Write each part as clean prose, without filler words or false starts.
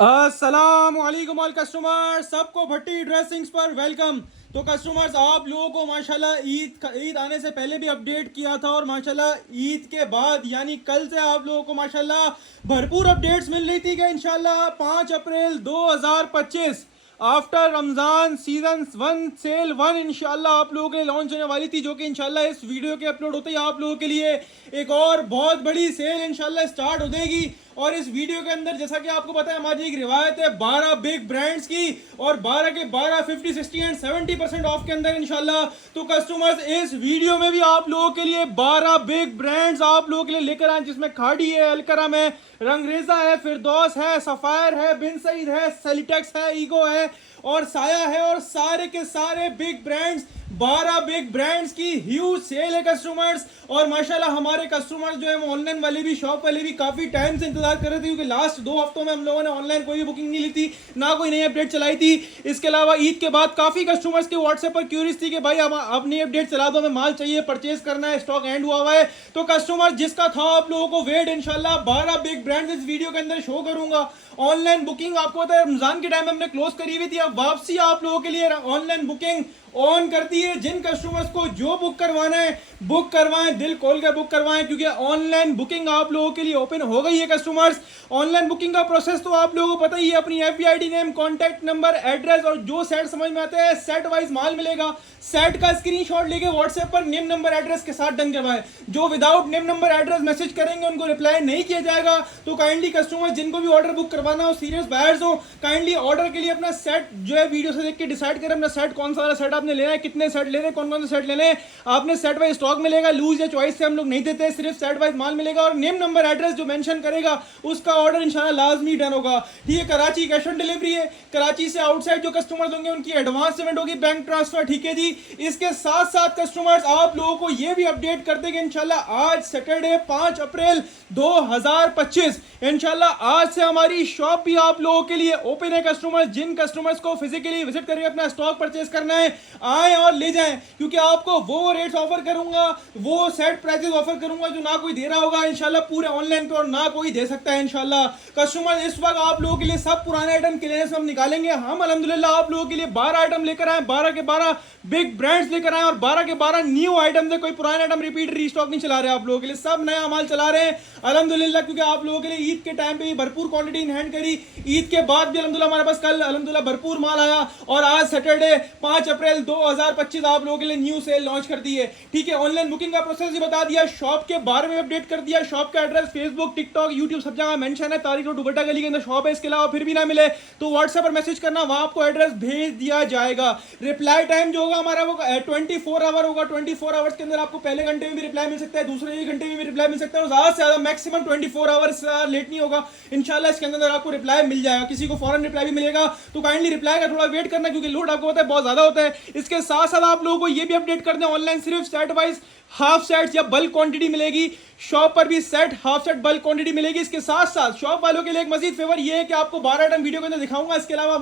अस्सलामुअलैकुम all customer, सबको भट्टी dressings पर वेलकम। तो कस्टमर्स, आप लोगों को माशाल्लाह ईद आने से पहले भी अपडेट किया था और माशाल्लाह ईद के बाद यानी कल से आप लोगों को माशाल्लाह भरपूर अपडेट्स मिल रही थी कि इंशाल्लाह 5 अप्रैल 2025 आफ्टर रमज़ान सीजन 1 सेल 1 इंशाल्लाह आप लोगों के लिए लॉन्च होने वाली थी, जो कि इंशाल्लाह इस वीडियो के अपलोड होते ही आप लोगों के लिए एक और बहुत बड़ी सेल इंशाल्लाह स्टार्ट हो जाएगी। और इस वीडियो के अंदर जैसा कि आपको पता है, हमारी एक रिवायत है 12 बिग ब्रांड्स की और 12 के 12 50 60 एंड 70% ऑफ के अंदर इंशाल्लाह। तो कस्टमर्स, इस वीडियो में भी आप लोगों के लिए 12 बिग ब्रांड्स आप लोगों के लिए लेकर आए, जिसमें खाड़ी है, अलकरम है, रंगरेजा है, फिरदौस है, सफायर है, बिन सईद है, सेलिटेक्स है, ईगो है और साया है। और सारे के सारे बिग ब्रांड्स, 12 बिग ब्रांड्स की ह्यूज सेल है कस्टमर्स। और माशाल्लाह हमारे कस्टमर्स जो है वो ऑनलाइन वाले भी, शॉप वाले भी काफी टाइम से इंतजार कर रहे थे, क्योंकि लास्ट 2 हफ्तों में हम लोगों ने ऑनलाइन कोई भी बुकिंग नहीं ली थी, ना कोई नई अपडेट चलाई थी। इसके अलावा ईद के बाद काफी कस्टमर्स के व्हाट्सएप पर क्यूरीज थी कि भाई हम अब नई अपडेट चला दो, हमें माल चाहिए, परचेज करना है, स्टॉक एंड हुआ है। तो कस्टमर जिसका था आप लोगों को वेट, इंशाल्लाह 12 बिग ब्रांड इस वीडियो के अंदर शो करूंगा। ऑनलाइन बुकिंग आपको पता है रमजान के टाइम में हमने क्लोज करी हुई थी, अब वापसी आप लोगों के लिए ऑनलाइन बुकिंग ऑन करती है। जिन कस्टमर्स को जो बुक करवाना है बुक करवाएं, दिल खोल कर बुक करवाएं, क्योंकि ऑनलाइन बुकिंग आप लोगों के लिए ओपन हो गई है कस्टमर्स। ऑनलाइन बुकिंग का प्रोसेस तो आप लोगों को पता ही है, अपनी FBID name, contact number, address और जो सेट समझ में आता है सेट वाइज माल मिलेगा, सेट का स्क्रीनशॉट लेके व्हाट्सएप पर नेम नंबर एड्रेस के साथ डन करवाएं। जो without name number address message करेंगे उनको रिप्लाई नहीं किया जाएगा। तो काइंडली कस्टमर जिनको भी ऑर्डर बुक करवाना हो, सीरियस बायर्स हो, काइंडली ऑर्डर के लिए अपना सेट जो है वीडियो से देख के डिसाइड करें अपना सेट कौन सा वाला सेट आपने लेना है, कितने सेट लेने, कौन कौन से सेट लेने। आपने सेट वाइज स्टॉक मिलेगा, लूज या चॉइस से हम लोग नहीं देते, सिर्फ सेट वाइज माल मिलेगा और नेम नंबर एड्रेस जो मेंशन करेगा उसका ऑर्डर इंशाल्लाह लाजमी डन होगा। ठीक है, कराची कैश ऑन डिलीवरी है, कराची से आउटसाइड जो कस्टमर्स होंगे उनकी एडवांस पेमेंट होगी, बैंक ट्रांसफर। ठीक है जी। इसके साथ साथ कस्टमर्स आप लोगों को यह भी अपडेट कर देंगे इंशाल्लाह आज सैटरडे 5 अप्रैल 2025 इंशाल्लाह आज से हमारी शॉप भी आप लोगों के लिए ओपन है कस्टमर्स। जिन कस्टमर्स को फिजिकली विजिट करके अपना स्टॉक परचेज करना है, आए और ले जाएं, क्योंकि आपको वो रेट्स ऑफर करूंगा, वो सेट प्राइसेस ऑफर करूंगा जो ना कोई दे रहा होगा इंशाल्लाह पूरे ऑनलाइन पे और ना कोई दे सकता है इंशाल्लाह। कस्टमर इस वक्त आप लोगों के लिए सब पुराने आइटम क्लियरेंस हम निकालेंगे। हम अल्हम्दुलिल्लाह आप लोगों के लिए 12 आइटम लेकर आए, 12 के 12 बिग ब्रांड्स लेकर आए और 12 के 12 न्यू आइटम से, कोई पुराने आइटम रिपीट रीस्टॉक नहीं चला रहे आप लोगों के लिए, सब नया माल चला रहे हैं अल्हम्दुलिल्लाह। क्योंकि आप लोगों के लिए ईद के टाइम पे भी भरपूर क्वांटिटी इन हैंड करी, ईद के बाद भी अल्हम्दुलिल्लाह हमारे पास कल अल्हम्दुलिल्लाह भरपूर माल आया और आज सैटरडे 5 अप्रैल 2025 आप लोगों के लिए न्यू सेल लॉन्च कर दी है। ठीक है, ऑनलाइन बुकिंग का प्रोसेस भी बता दिया, शॉप के बारे में अपडेट कर दिया, शॉप का एड्रेस फेसबुक, टिकटॉक, यूट्यूब सब जगह मेंशन है, तारीख दुबट्टा गली के अंदर शॉप है। इसके अलावा फिर भी ना मिले तो व्हाट्सएप पर मैसेज करना, वहां आपको एड्रेस भेज दिया जाएगा। रिप्लाई टाइम जो होगा हमारा वो 24 आवर होगा, 24 आवर्स के अंदर आपको पहले घंटे में भी रिप्लाई मिल सकता है, दूसरे घंटे में भी रिप्लाई मिल सकता है और ज्यादा से ज्यादा मैक्सिमम 24 आवर्स लेट नहीं होगा इंशाल्लाह। इसके अंदर आपको रिप्लाई मिल जाएगा, किसी को फौरन रिप्लाई भी मिलेगा, तो काइंडली रिप्लाई का थोड़ा वेट करना, क्योंकि लोड आपको पता है बहुत ज्यादा होता है। इसके साथ साथ आप लोगों को ये भी अपडेट कर दें, ऑनलाइन सिर्फ सेट वाइज हाफ सेट्स या बल्क क्वांटिटी मिलेगी, शॉप पर भी set half set bulk quantity मिलेगी। इसके साथ साथ शॉप वालों के लिए एक मजीद फेवर ये है कि आपको 12 आइटम वीडियो के अंदर दिखाऊंगा। इसके अलावा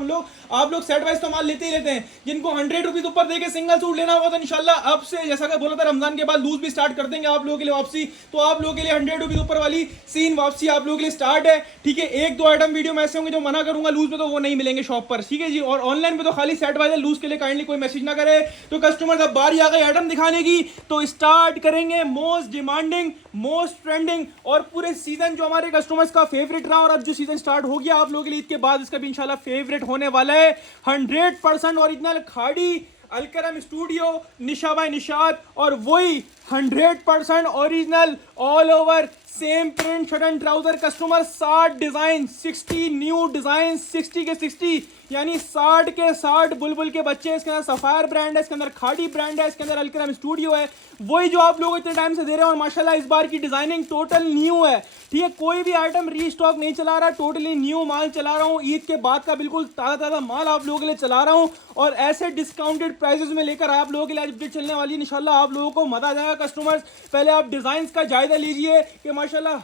आप लोग सेट वाइज तो माल लेते ही लेते हैं, जिनको 100 रुपीज ऊपर देके सिंगल सूट लेना होगा तो इंशाल्लाह अब से जैसा कि बोला था रमजान के बाद लूज भी स्टार्ट कर देंगे आप लोगों के लिए वापसी। तो आप लोगों के लिए 100 रुपीज ऊपर वाली सीन वापसी आप लोगों के लिए स्टार्ट है। ठीक है, 1-2 आइटम वीडियो में ऐसे होंगे जो मना करूंगा लूज में, तो वो नहीं मिलेंगे शॉप पर। ठीक है जी, और ऑनलाइन में तो खाली सेट वाइज लूज के लिए काइंडली कोई मैसेज ना करे। तो कस्टमर जब बारी आ गई आइटम दिखाने की तो स्टार्ट करेंगे मोस्ट डिमांडिंग, मोस्ट ट्रेंडिंग और पूरे सीजन जो हमारे कस्टमर्स का फेवरेट रहा और अब जो सीजन स्टार्ट हो गया आप लोगों के लिए ईद के बाद, इसका भी इंशाल्लाह फेवरेट होने वाला है। 100% ओरिजिनल खाड़ी अलकरम स्टूडियो निशा बाय निशात और वही 100% original all over same print shirt and trouser customer. 60 design, 60 new design, 60 के 60 यानी 60 के 60 बुलबुल के बच्चे। इसके अंदर सफायर ब्रांड है, इसके अंदर खाड़ी ब्रांड है, इसके अंदर अलकरम स्टूडियो है, वही जो आप लोग इतने टाइम से दे रहे हैं। और माशाल्लाह इस बार की डिजाइनिंग टोटल न्यू है। ठीक है, कोई भी आइटम रीस्टॉक नहीं चला रहा, टोटली न्यू माल चला रहा हूँ। ईद के बाद का बिल्कुल ताजा ताजा माल आप लोगों के लिए चला रहा हूँ और ऐसे डिस्काउंटेड प्राइसेस में लेकर आप लोगों के लिए आज अपडेट चलने वाली है। इंशाल्लाह आप लोगों को मजा आ जाएगा कस्टमर्स पहले आप डिजाइन का जायजा लीजिए कि माशाल्लाह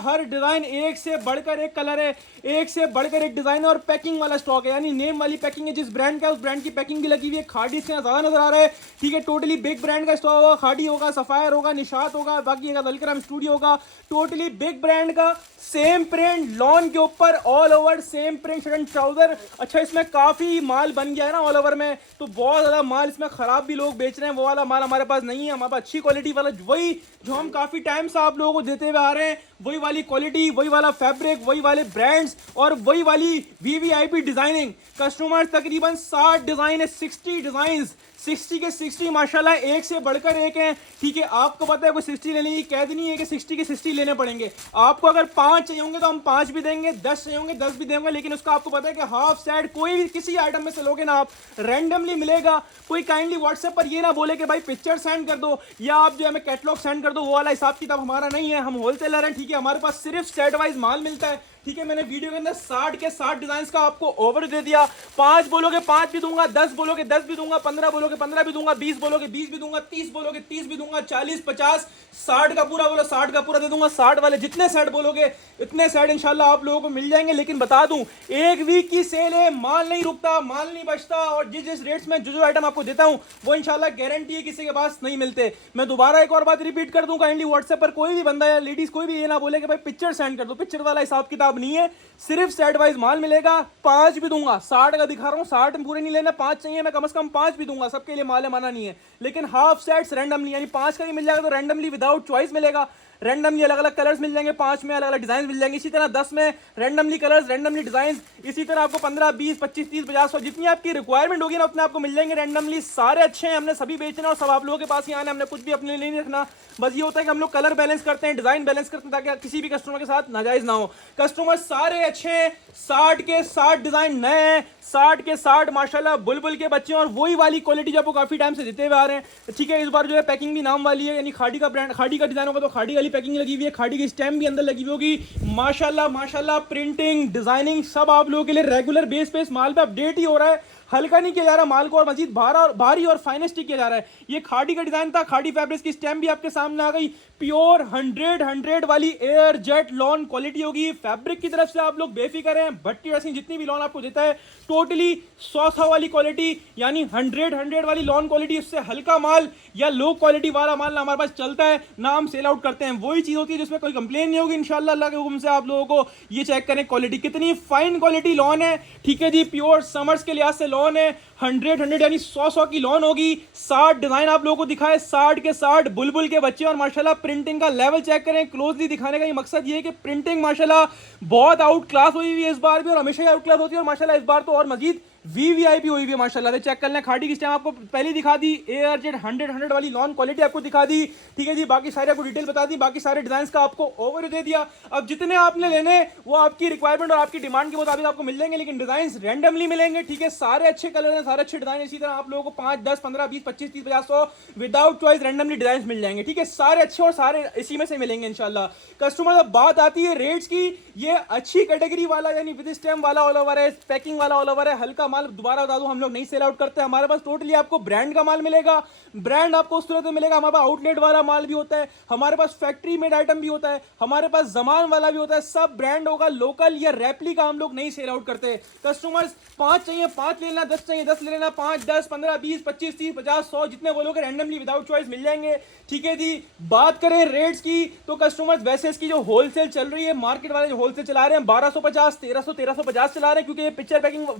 हर डिजाइन एक से बढ़कर एक कलर है, एक से बढ़कर एक डिजाइन है और पैकिंग वाला स्टॉक है, यानी नेम वाली पैकिंग है। जिस ब्रांड का उस ब्रांड की पैकिंग भी लगी हुई है। खाड़ी से ज्यादा नजर आ रहा है, ठीक है। टोटली बिग ब्रांड का स्टॉक होगा, खाड़ी होगा, सफायर होगा, निशात होगा, बाकी अलकरम स्टूडियो होगा। टोटली बिग ब्रांड का सेम प्रिंट लॉन के ऊपर all over same print shirt and trouser. अच्छा, इसमें काफी माल बन गया है ना ऑल ओवर में, तो बहुत ज्यादा माल इसमें खराब भी लोग बेच रहे हैं, वो वाला माल हमारे पास नहीं है। हमारे पास अच्छी क्वालिटी वाला, वही जो हम काफी टाइम से आप लोगों को देते हुए आ रहे हैं, वही वाली क्वालिटी, वही वाला फैब्रिक, वही वाले ब्रांड्स और वही वाली वीवीआईपी डिजाइनिंग। कस्टमर तकरीबन 60 डिजाइन है, 60 डिजाइन, 60 के 60 माशाल्लाह एक से बढ़कर एक हैं, ठीक है। आपको पता है कोई 60 लेने की कैद नहीं है कि 60 के 60 लेने पड़ेंगे। आपको अगर 5 चाहिए होंगे तो हम 5 भी देंगे, 10 चाहिए होंगे 10 भी देंगे, लेकिन उसका आपको पता है कि हाफ सेट कोई भी किसी आइटम में से लोगे ना आप, रैंडमली मिलेगा। कोई काइंडली व्हाट्सएप पर ये ना बोले कि भाई पिक्चर सेंड कर दो या आप जो हमें कैटलॉग सेंड कर दो, वो वाला हिसाब किताब हमारा नहीं है। हम होलसेलर हैं, ठीक है। हमारे पास सिर्फ सेट वाइज माल मिलता है, ठीक है। मैंने वीडियो के अंदर 60 के 60 डिजाइन का आपको ओवर दे दिया। 5 बोलोगे 5 भी दूंगा, 10 बोलोगे 10 भी दूंगा, 15 बोलोगे 15 भी दूंगा, 20 बोलोगे 20 भी दूंगा, 30 बोलोगे 30 भी दूंगा, 40 50 60 का पूरा बोलो 60 का पूरा दे दूंगा। 60 वाले जितने सेट बोलोगे इतने सेट इंशाल्लाह आप लोगों को मिल जाएंगे। लेकिन बता दूं, एक वीक की सेल है, माल नहीं रुकता, माल नहीं बचता, और जिस जिस रेट्स में जो आइटम आपको देता हूं वो इंशाल्लाह गारंटी है किसी के पास नहीं मिलते। मैं दोबारा एक और बात रिपीट कर दूं, काइंडली व्हाट्सएप पर कोई भी बंदा या लेडीज कोई भी ये ना बोले कि भाई पिक्चर सेंड कर दो, पिक्चर वाला हिसाब किताब नहीं है। सिर्फ सेट वाइज माल मिलेगा। 5 भी दूंगा, 60 का दिखा रहा हूं, 60 पूरे नहीं लेना, 5 चाहिए, मैं कम से कम 5 भी दूंगा, सबके लिए माल है, माना नहीं है। लेकिन हाफ सेट्स रैंडमली, यानी 5 का ही मिल जाएगा तो रैंडमली विदाउट चॉइस मिलेगा। रैंडमली अलग अलग कलर्स मिल जाएंगे, 5 में अलग अलग डिजाइन मिल जाएंगे, इसी तरह 10 में रैंडमली कलर्स, रैंडमली डिजाइन, इसी तरह आपको 15 20 25 30 50 100 जितनी आपकी रिक्वायरमेंट होगी ना उतने आपको मिल जाएंगे रैंडमली। सारे अच्छे हैं, हमने सभी बेचना और सब आप लोगों के पास ही आना, हमने कुछ भी अपने लिए नहीं रखना। बस ये होता है कि हम लोग कलर बैलेंस करते हैं, डिजाइन बैलेंस करते हैं, ताकि किसी भी कस्टमर के साथ नाजायज ना हो। कस्टमर सारे अच्छे हैं, 60 के 60 डिजाइन नए हैं, 60 के 60 माशाल्लाह बुलबुल के बच्चे, और वही वाली क्वालिटी जो आपको काफी टाइम से देते हुए आ रहे हैं, ठीक है। इस बार जो है पैकिंग भी नाम वाली है, यानी खाड़ी का ब्रांड, खाड़ी का डिजाइन होगा तो खाड़ी वाली पैकिंग लगी हुई है, खाड़ी की स्टैम्प भी अंदर लगी हुई होगी। माशाल्लाह माशाल्लाह प्रिंटिंग डिजाइनिंग सब आप लोगों के लिए रेगुलर बेस पे इस माल पे अपडेट ही हो रहा है, हल्का नहीं किया जा रहा माल को, और मजीद भारी और फाइनेस्ट किया जा रहा है। ये खाड़ी का डिजाइन था, खाड़ी फैब्रिक्स की स्टैम्प भी आपके सामने आ गई। प्योर 100 वाली एयर जेट लॉन क्वालिटी होगी। फैब्रिक की तरफ से आप लोग बेफिक्र हैं, भट्टी ड्रेसिंग जितनी भी लॉन आपको देता है टोटली 100 वाली क्वालिटी, यानी 100 वाली लॉन क्वालिटी। उससे हल्का माल या लो क्वालिटी वाला माल ना हमारे पास चलता है, ना हम सेल आउट करते हैं। वही चीज होती है जिसमें कोई कंप्लेन नहीं होगी इंशाल्लाह अल्लाह के हुक्म से। आप लोगों को ये चेक करें क्वालिटी कितनी फाइन क्वालिटी लॉन है, ठीक है जी। प्योर समर्स के लिहाज से लॉन है, 100 यानी 100 की लॉन होगी। 60 डिजाइन आप लोगों को दिखाए, 60 के 60 बुलबुल के बच्चे, और माशाल्लाह प्रिंटिंग का लेवल चेक करें। क्लोजली दिखाने का ये मकसद ये है कि प्रिंटिंग माशाल्लाह बहुत आउट क्लास हुई हुई है इस बार भी, और हमेशा ही आउट क्लास होती है, और माशाल्लाह इस बार तो और मजीद वीवीआईपी हुई हुई है माशाल्लाह से। चेक कर लें, खाड़ी की स्टैम्प आपको पहले दिखा दी, एयर जेट 100 वाली लॉन क्वालिटी आपको दिखा दी, ठीक है जी। बाकी सारे आपको डिटेल बता दी, बाकी सारे डिजाइन का आपको ओवरव्यू दे दिया। अब जितने आपने लेने वो आपकी रिक्वायरमेंट और आपकी डिमांड के मुताबिक आपको मिल जाएंगे, लेकिन डिजाइन रैंडमली मिलेंगे, ठीक है। सारे अच्छे कलर हैं, सारे अच्छे डिजाइन। इसी तरह आप लोगों को 5 10 15 20 25 30 50 100 विदाउट चॉइस रैंडमली डिजाइन मिल जाएंगे, ठीक है। सारे अच्छे और सारे इसी में से मिलेंगे इंशाल्लाह। कस्टमर अब बात आती है रेट्स की, ये अच्छी कैटेगरी वाला यानी विद स्टैम्प वाला ऑल ओवर है, पैकिंग वाला ऑल ओवर है, हल्का माल। दोबारा बता दूं, हम लोग नहीं सेल आउट करते, हमारे पास टोटली आपको ब्रांड का माल मिलेगा। ब्रांड आपको उस तरह से मिलेगा, हमारे पास आउटलेट वाला माल भी होता है, हमारे पास फैक्ट्री मेड आइटम भी होता है, हमारे पास जमान वाला भी होता है। सब ब्रांड होगा, लोकल या रेप्लिका हम लोग नहीं सेल आउट करते। कस्टमर्स 5 चाहिए 5 ले लेना, 10 चाहिए 10 ले लेना, 5 10 15 20 25 30 50 100 जितने बोलोगे रैंडमली विदाउट चॉइस मिल जाएंगे, ठीक है जी। बात करें रेट्स की तो कस्टमर्स वैसे इसकी जो होलसेल चल रही है, मार्केट वाले जो होलसेल चला रहे हैं 1250 1350 चला रहे हैं, क्योंकि ये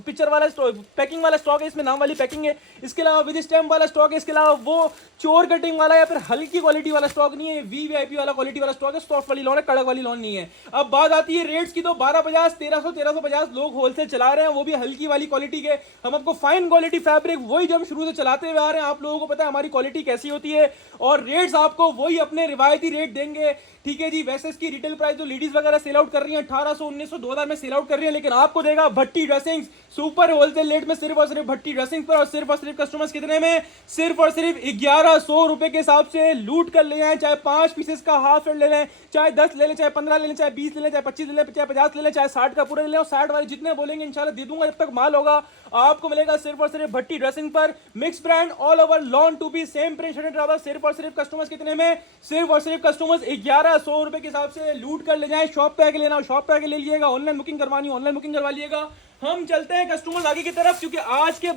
पिक्चर वाला पैकिंग वाला स्टॉक है, इसमें नाम वाली पैकिंग है। इसके अलावा विद स्टैम्प वाला स्टॉक है, इसके अलावा वो चोर कटिंग वाला या फिर हल्की क्वालिटी वाला स्टॉक नहीं है, वीवीआईपी वाला क्वालिटी वाला स्टॉक है, सॉफ्ट वाली लॉन है, कड़क वाली लॉन नहीं है। अब बात आती है रेट्स की तो 1250 1350 लोग होलसेल चला रहे हैं, वो भी हल्की वाली क्वालिटी के। हम आपको फाइन क्वालिटी फैब्रिक वही जो हम शुरू से चलाते हुए आ रहे हैं, आप लोगों को पता है हमारी क्वालिटी कैसी होती है, और रेट्स आपको वही अपने रिवायती रेट देंगे, ठीक है जी। वैसे इसकी रिटेल प्राइस जो लेडीज वगैरह सेल आउट कर रही हैं 1800 1900 2000 में सेल आउट कर रही है, लेकिन आपको देगा भट्टी ड्रेसिंग्स सुपर होलसेल रेट में सिर्फ और सिर्फ भट्टी ड्रेसिंग पर, और सिर्फ कस्टमर्स कितने में, सिर्फ और सिर्फ 1100 रुपए के हिसाब से लूट कर ले जाए। चाहे 5 पीसेस का हाफ ले लें, चाहे 10 ले लें, चाहे 15 ले लें, चाहे 20 ले लें, चाहे 25 ले लें, चाहे 50 ले लें, चाहे 60 का पूरा ले लें, और 60 वाले जितने बोलेंगे इंशाल्लाह दे दूंगा। जब तक माल होगा आपको मिलेगा सिर्फ और सिर्फ भट्टी ड्रेसिंग पर। Mix brand all over lawn to be same print shirt trouser, सिर्फ और सिर्फ कस्टमर्स कितने में, सिर्फ और सिर्फ कस्टमर्स 1100 रुपए के हिसाब से लूट कर ले जाए। शॉप पे आके लेना, शॉप पे आके ले लीजिएगा, ऑनलाइन बुकिंग करवानी ऑनलाइन बुकिंग करवा लीजिएगा। हम चलते हैं कस्टमर्स आगे की तरफ, क्योंकि आज के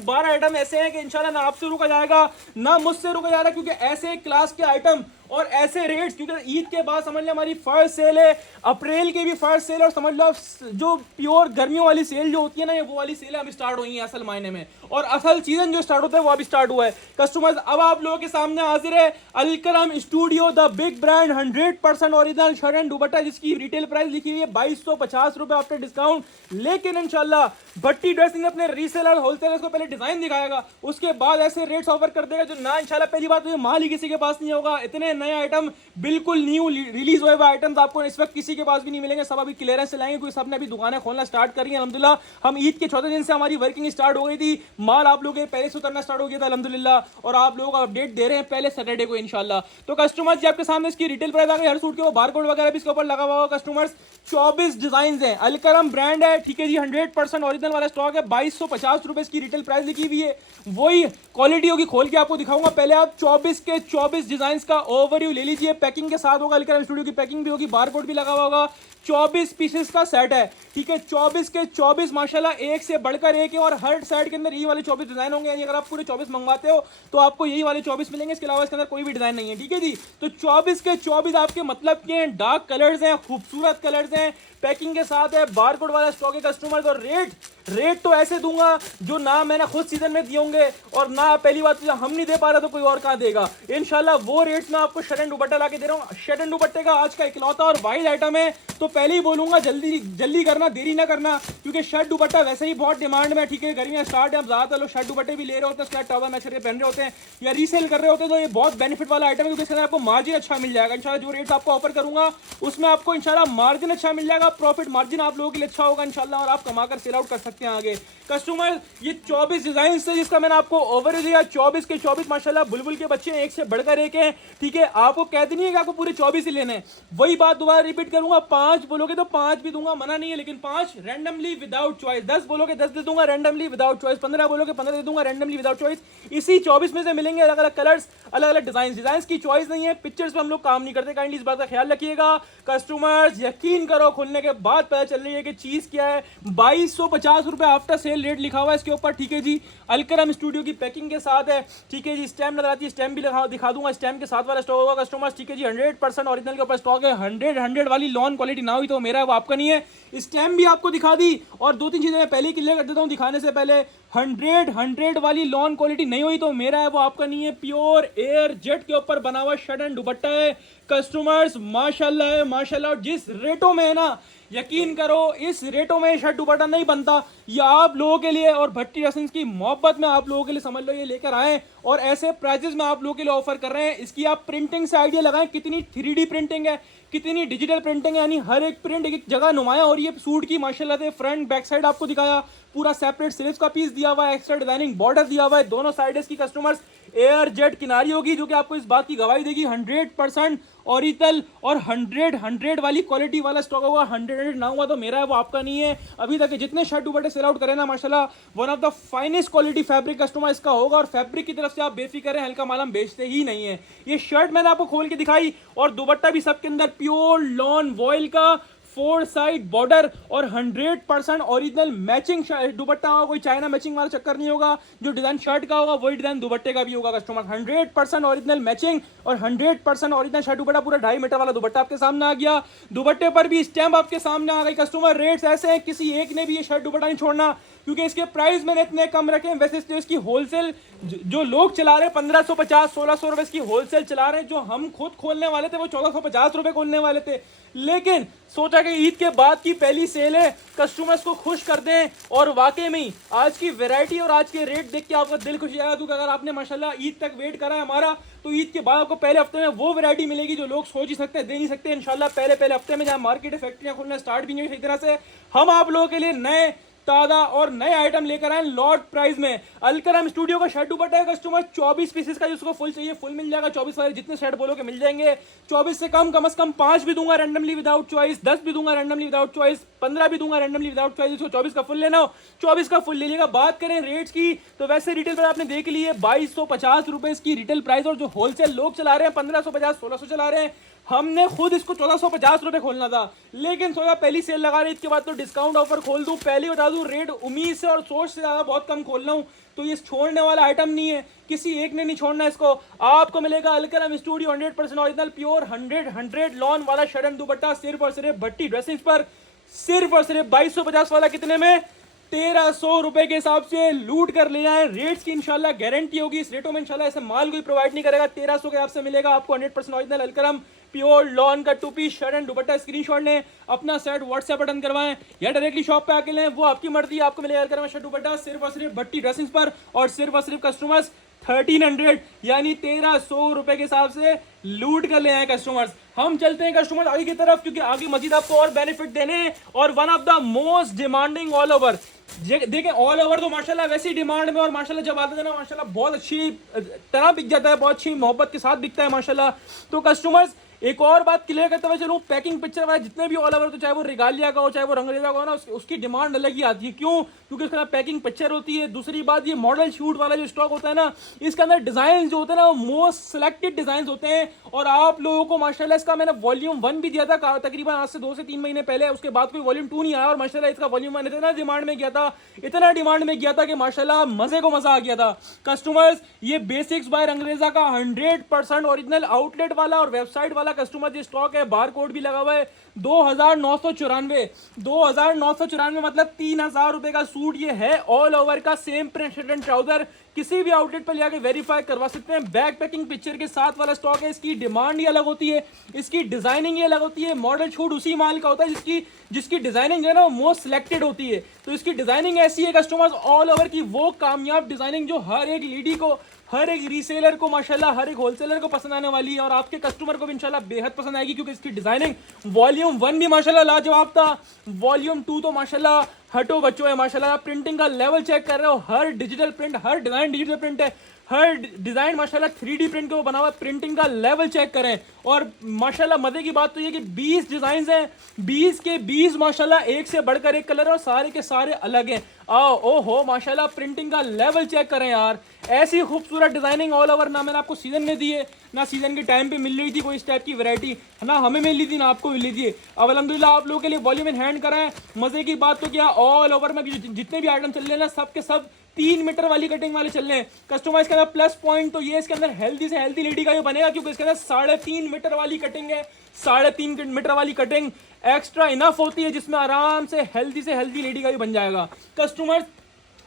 12 आइटम ऐसे हैं कि इंशाल्लाह ना आपसे रुका जाएगा ना मुझसे रुका जाएगा, क्योंकि ऐसे क्लास के आइटम और ऐसे रेट्स, क्योंकि ईद के बाद समझ लो हमारी फर्स्ट सेल है, अप्रैल की भी फर्स्ट सेल, और समझ लो जो प्योर गर्मियों वाली सेल जो होती है ना, ये वो वाली सेल अभी स्टार्ट हुई है असल मायने में, और असल सीजन जो स्टार्ट होता है वो अभी स्टार्ट हुआ है। कस्टमर्स अब आप लोगों के सामने हाजिर है Alkaram studio the big brand 100% original shirt and दुपट्टा, जिसकी रिटेल प्राइस लिखी हुई है 2250 रुपए आफ्टर डिस्काउंट। लेकिन इंशाल्लाह भट्टी ड्रेसिंग अपने रीसेलर होलसेलर्स को पहले डिजाइन दिखाएगा, उसके बाद ऐसे रेट्स ऑफर कर देगा जो ना इंशाल्लाह, पहली बात तो ये माल ही किसी के पास नहीं होगा। इतने नए आइटम, बिल्कुल न्यू रिलीज हुए आइटम्स आपको इस वक्त किसी के पास भी नहीं मिलेंगे, सब अभी क्लियरेंस से लाएंगे, क्योंकि सबने अभी दुकानें खोलना स्टार्ट करी है अल्हम्दुलिल्लाह। हम ईद के चौथे दिन से हमारी वर्किंग स्टार्ट हो गई थी, माल आप लोगों के पहले से उतरना स्टार्ट हो गया था अल्हम्दुलिल्लाह, और आप लोगों को अपडेट दे रहे हैं पहले सैटरडे को इंशाल्लाह। तो कस्टमर्स जी आपके सामने इसकी रिटेल प्राइस आ गई, हर सूट के वो बारकोड वगैरह भी इसके ऊपर लगा हुआ होगा। कस्टमर्स 24 डिजाइन है, अलकरम ब्रांड है, ठीक है जी, 100% ओरिजिनल वाला स्टॉक है, 2250 रुपए इसकी रिटेल प्राइस लिखी हुई है, वही क्वालिटी होगी, खोल के आपको दिखाऊंगा। पहले आप 24 के 24 डिजाइन का ओवरव्यू ले लीजिए, पैकिंग के साथ होगा, अलकरम स्टूडियो की पैकिंग भी होगी, बारकोड भी लगा हुआ होगा। 24 पीसेस का सेट है, ठीक है, 24 के 24 माशाल्लाह एक से बढ़कर एक है, और हर सेट के अंदर यही वाले 24 डिजाइन होंगे, यानी अगर आप पूरे 24 मंगवाते हो तो आपको यही वाले 24 मिलेंगे, इसके अलावा इसके अंदर कोई भी डिजाइन नहीं है, ठीक है जी। तो 24 के 24 आपके मतलब के डार्क कलर्स हैं, खूबसूरत कलर्स हैं, पैकिंग के साथ है, बारकोड वाला स्टॉक है कस्टमर्स। और रेट तो ऐसे दूंगा जो ना मैंने खुद सीजन में दिए होंगे, और ना पहली बात तो हम नहीं दे पा रहे तो कोई और कहां देगा। इंशाल्लाह वो रेट्स में आपको शर्ट एंड दुपट्टा ला के दे रहा हूं। शर्ट एंड दुपट्टे का आज का इकलौता और वाइड आइटम है, तो पहले ही बोलूंगा जल्दी करना, देरी ना करना, क्योंकि शर्ट दुपट्टा वैसे ही बहुत डिमांड में है, ठीक है, गर्मियां स्टार्ट है, अब ज्यादातर लोग शर्ट दुपट्टे भी ले रहे होते हैं, उसके टॉवर मैच करके पहन रहे होते हैं या रीसेल कर रहे होते हैं, तो ये बहुत बेनिफिट वाला आइटम है, क्योंकि इसके अंदर आपको मार्जिन अच्छा मिल जाएगा। इंशाल्लाह जो रेट्स आपको ऑफर करूंगा उसमें आपको इंशाल्लाह मार्जिन अच्छा मिल जाएगा, प्रॉफिट मार्जिन आप लोगों के लिए अच्छा होगा इंशाल्लाह, और आप कमाकर सेल आउट कर सकते हैं आगे। कस्टमर ये 24 डिजाइन से जिसका मैंने आपको ओवरव्यू दिया, 24 के 24 माशाल्लाह बुलबुल के बच्चे एक से बढ़कर एक हैं, ठीक है, आपको कहते नहीं है कि आपको पूरे 24 ही लेने हैं, वही बात दोबारा रिपीट करूंगा, 5 बोलोगे तो 5 भी दूंगा, मना नहीं है, लेकिन 5 रैंडमली विदाउट चॉइस, 10 बोलोगे 10 दे दूंगा रैंडमली विदाउट चॉइस, 15 बोलोगे 15 दे दूंगा रैंडमली विदाउट चॉइस। इसी 24 में से मिलेंगे अलग अलग कलर्स, अलग अलग डिजाइन की चॉइस नहीं है, पिक्चर्स पे हम लोग काम नहीं करते, काइंडली इस बात का ख्याल रखिएगा। कस्टमर्स यकीन करो खुलने के बाद पता चल रही है कि चीज क्या है। 2250 रुपए आफ्टर सेल रेट लिखा हुआ है इसके ऊपर, ठीक है जी, अलकरम स्टूडियो की पैकिंग के साथ है, ठीक है जी, स्टैम्प नजर आती है, स्टैम्प भी दिखा दूंगा, स्टैम्प के साथ वाला स्टॉक होगा कस्टमर्स, ठीक है जी, 100% ओरिजिनल के ऊपर स्टॉक है, 100 वाली लॉन क्वालिटी ना हुई तो मेरा वो आपका नहीं है। स्टैम्प भी आपको दिखा दी, और 2-3 चीजें मैं पहले क्लियर कर देता हूं दिखाने से पहले, 100 वाली लॉन क्वालिटी नहीं हुई तो मेरा है वो आपका नहीं है, प्योर एयर जेट के ऊपर बना हुआ शर्ट एंड दुपट्टा है कस्टमर्स, माशाल्लाह है माशाल्लाह। और जिस रेटों में है ना, यकीन करो इस रेटों में शर्ट दुपट्टा नहीं बनता, ये आप लोगों के लिए और भट्टी ड्रेसिंग्स की मोहब्बत में आप लोगों के लिए समझ लो ये लेकर आए, और ऐसे प्राइसेस में आप लोगों के लिए ऑफर कर रहे हैं। इसकी आप प्रिंटिंग से आइडिया लगाएं, कितनी 3D प्रिंटिंग है, कितनी डिजिटल प्रिंटिंग है, यानी हर एक प्रिंट एक जगह नुमाया हो रही है सूट की माशाल्लाह से। फ्रंट बैक साइड आपको दिखाया, पूरा सेपरेट स्लीव्स का पीस दिया हुआ है, एक्स्ट्रा डिजाइनिंग बॉर्डर दिया हुआ है, दोनों साइड की कस्टमर्स एयर जेट किनारी होगी, जो कि आपको इस बात की गवाही देगी 100% ओरिजिनल और 100 वाली क्वालिटी वाला स्टॉक होगा। 100 ना हुआ तो मेरा है वो आपका नहीं है। अभी तक जितने शर्ट दुपट्टे सेल आउट करें ना माशाल्लाह, one of the finest quality fabric customer इसका होगा, और फैब्रिक की तरफ से आप बेफिक्र हैं, हल्का माल हम बेचते ही नहीं है। ये शर्ट मैंने आपको खोल के दिखाई, और दुपट्टा भी सबके अंदर प्योर लॉन वॉयल का 4 साइड बॉर्डर और 100% ओरिजिनल मैचिंग दुपट्टा होगा, कोई चाइना मैचिंग वाला चक्कर नहीं होगा। जो डिजाइन शर्ट का होगा वही डिजाइन दुपट्टे का भी होगा कस्टमर, 100% ओरिजिनल मैचिंग और 100% ओरिजिनल शर्ट दुपट्टा, पूरा 2.5 मीटर वाला दुपट्टा आपके सामने आ गया। दुपट्टे पर भी स्टैम्प आपके सामने आ गई कस्टमर। रेट्स ऐसे हैं, किसी एक ने भी ये शर्ट दुपट्टा नहीं छोड़ना, क्योंकि इसके प्राइस मैंने इतने कम रखे हैं। वैसे तो इसकी होलसेल जो लोग चला रहे हैं 1550-1600 रुपए इसकी होलसेल चला रहे हैं, जो हम खुद खोलने वाले थे वो 1450 रुपए खोलने वाले थे, लेकिन सोचा कि ईद के बाद की पहली सेल है, कस्टमर्स को खुश कर दें। और वाकई में आज की वैरायटी और आज के रेट देख के आपका दिल खुश जाएगा, क्योंकि अगर आपने माशाल्लाह ईद तक वेट करा है हमारा, तो ईद के बाद आपको पहले हफ्ते में वो वैरायटी मिलेगी जो लोग सोच ही सकते हैं, दे नहीं सकते। इंशाल्लाह पहले हफ्ते में जहाँ मार्केट फैक्ट्रियां खुलना स्टार्ट भी नहीं हुई सही तरह से, हम आप लोगों के लिए नए ताज़ा और नए आइटम लेकर आए लॉट प्राइस में। अलकरम स्टूडियो का शर्ट दुपट्टा है कस्टमर 24 पीसेस का, जिसको फुल चाहिए फुल मिल जाएगा। 24 वाले जितने शर्ट बोलोगे मिल जाएंगे। 24 से कम से कम 5 भी दूंगा रैंडमली विदाउट चॉइस, 10 भी दूंगा रैंडमली विदाउट चॉइस, 15 भी दूंगा रैंडमली विदाउट चॉइस। जिसको 24 का फुल लेना हो 24 का फुल ले लीजिएगा। बात करें रेट्स की तो वैसे रिटेल पर आपने देख ली है 2250 रुपए इसकी रिटेल प्राइस, और जो होलसेल लोग चला रहे हैं 1550 1600 चला रहे हैं। हमने खुद इसको 1450 रुपए खोलना था, लेकिन सोचा पहली सेल लगा रही, इसके बाद तो डिस्काउंट ऑफर खोल दूं। पहले बता दूं रेट उम्मीद से और सोच से ज्यादा बहुत कम खोल रहा हूं, तो ये छोड़ने वाला आइटम नहीं है, किसी एक ने नहीं छोड़ना इसको। आपको मिलेगा Alkaram studio 100% original pure 100 lawn वाला शर्ट एंड दुपट्टा सिर्फ और सिर्फ भट्टी ड्रेसिंग्स पर, सिर्फ और सिर्फ 2250 वाला कितने में 1300 रुपए के हिसाब से लूट कर ले जाए। रेट्स की इंशाल्लाह गारंटी होगी, इस रेटों में इंशाल्लाह ऐसे माल कोई प्रोवाइड नहीं करेगा। 1300 के हिसाब से मिलेगा आपको 100% ओरिजिनल अलकरम प्योर लॉन का 2 piece shirt and dupatta. Screenshot लें, अपना सेट व्हाट्सएप बटन करवाएं या डायरेक्टली शॉप पे आके लें, वो आपकी मर्जी। आपको मिलेगा अलकरम शर्ट दुपट्टा सिर्फ और सिर्फ भट्टी ड्रेसिंग्स पर, और सिर्फ और सिर्फ कस्टमर्स 1300 यानी 1300 रुपए के हिसाब से लूट कर ले आए कस्टमर्स। हम चलते हैं कस्टमर आगे की तरफ, क्योंकि आगे मजीद आपको और बेनिफिट देने हैं। और one of the most demanding all over, देखें ऑल ओवर तो माशाल्लाह वैसी डिमांड में, और माशाल्लाह जब आता है ना माशाल्लाह बहुत अच्छी तरह बिक जाता है, बहुत अच्छी मोहब्बत के साथ बिकता है माशाल्लाह। तो कस्टमर्स एक और बात क्लियर करते हुए चलूं, पैकिंग पिक्चर वाले जितने भी ऑल ओवर, तो चाहे वो रिगालिया का हो चाहे वो रंगरेजा का हो ना, उसकी डिमांड अलग ही आती है। क्यों? क्योंकि उसके अंदर पैकिंग पिक्चर होती है। दूसरी बात ये मॉडल शूट वाला जो स्टॉक होता है ना, इसके अंदर डिजाइन जो होते हैं ना वो मोस्ट सिलेक्टेड डिजाइन होते हैं। और आप लोगों को माशाल्लाह इसका मैंने वॉल्यूम 1 भी दिया था तकरीबन आज से 2 से 3 महीने पहले, उसके बाद कोई वॉल्यूम 2 नहीं आया, और माशाल्लाह इसका वॉल्यूम 1 इतना डिमांड में गया था, इतना डिमांड में गया था कि माशाल्लाह मजे को मजा आ गया था। कस्टमर्स ये बेसिक्स बाय रंगरेजा का 100% ओरिजिनल आउटलेट वाला और वेबसाइट वाला कस्टमर ये स्टॉक है, बार कोड भी लगा हुआ है। 2994 मतलब 3000 रुपए का सूट ये है, ऑल ओवर का same print shirt and trouser. किसी भी आउटलेट पर जाके वेरीफाई करवा सकते हैं। बैक पैकिंग पिक्चर के साथ वाला स्टॉक है। इसकी डिमांड ही अलग होती है, इसकी डिजाइनिंग ही अलग होती है। मॉडल छूट उसी माल का होता है जिसकी डिजाइनिंग जो है ना वो मोस्ट सिलेक्टेड होती है। तो इसकी डिजाइनिंग ऐसी है कस्टमर्स ऑल ओवर की, वो कामयाब डिजाइनिंग जो हर एक लेडी को, हर एक रीसेलर को माशाल्लाह, हर एक होलसेलर को पसंद आने वाली है, और आपके कस्टमर को भी इंशाल्लाह बेहद पसंद आएगी। क्योंकि इसकी डिजाइनिंग वॉल्यूम 1 भी माशाल्लाह लाजवाब था, वॉल्यूम 2 तो माशाल्लाह हटो बच्चों है माशाल्लाह। आप प्रिंटिंग का लेवल चेक कर रहे हो, हर डिजिटल प्रिंट, हर डिजाइन डिजिटल प्रिंट है, हर डिजाइन माशाल्लाह 3D प्रिंट के वो बना हुआ। प्रिंटिंग का लेवल चेक करें। और माशाल्लाह मजे की बात तो ये कि 20 डिजाइन हैं, 20 के 20 माशाल्लाह एक से बढ़कर एक कलर, और सारे के सारे अलग हैं। ओ हो माशाल्लाह प्रिंटिंग का लेवल चेक करें यार, ऐसी खूबसूरत डिजाइनिंग ऑल ओवर ना मैंने आपको सीजन में दी है, ना सीजन के टाइम पे मिल रही थी कोई इस टाइप की वैरायटी, ना हमें मिल रही थी ना आपको मिल रही थी। अब अल्हम्दुलिल्लाह आप लोगों के लिए वॉल्यूम इन हैंड कराएं। मजे की बात तो क्या, ऑल ओवर में जितने भी आइटम चल रहे हैं ना, सब के सब 3 मीटर वाली कटिंग वाले चल रहे हैं। कस्टमाइज के अंदर प्लस पॉइंट तो ये इसके अंदर हेल्दी से हेल्दी लेडी का ये बनेगा, क्योंकि इसके अंदर 3.5 मीटर वाली कटिंग है। 3.5 मीटर वाली कटिंग एक्स्ट्रा इनफ होती है, जिसमें आराम से हेल्दी लेडी का भी बन जाएगा। कस्टमर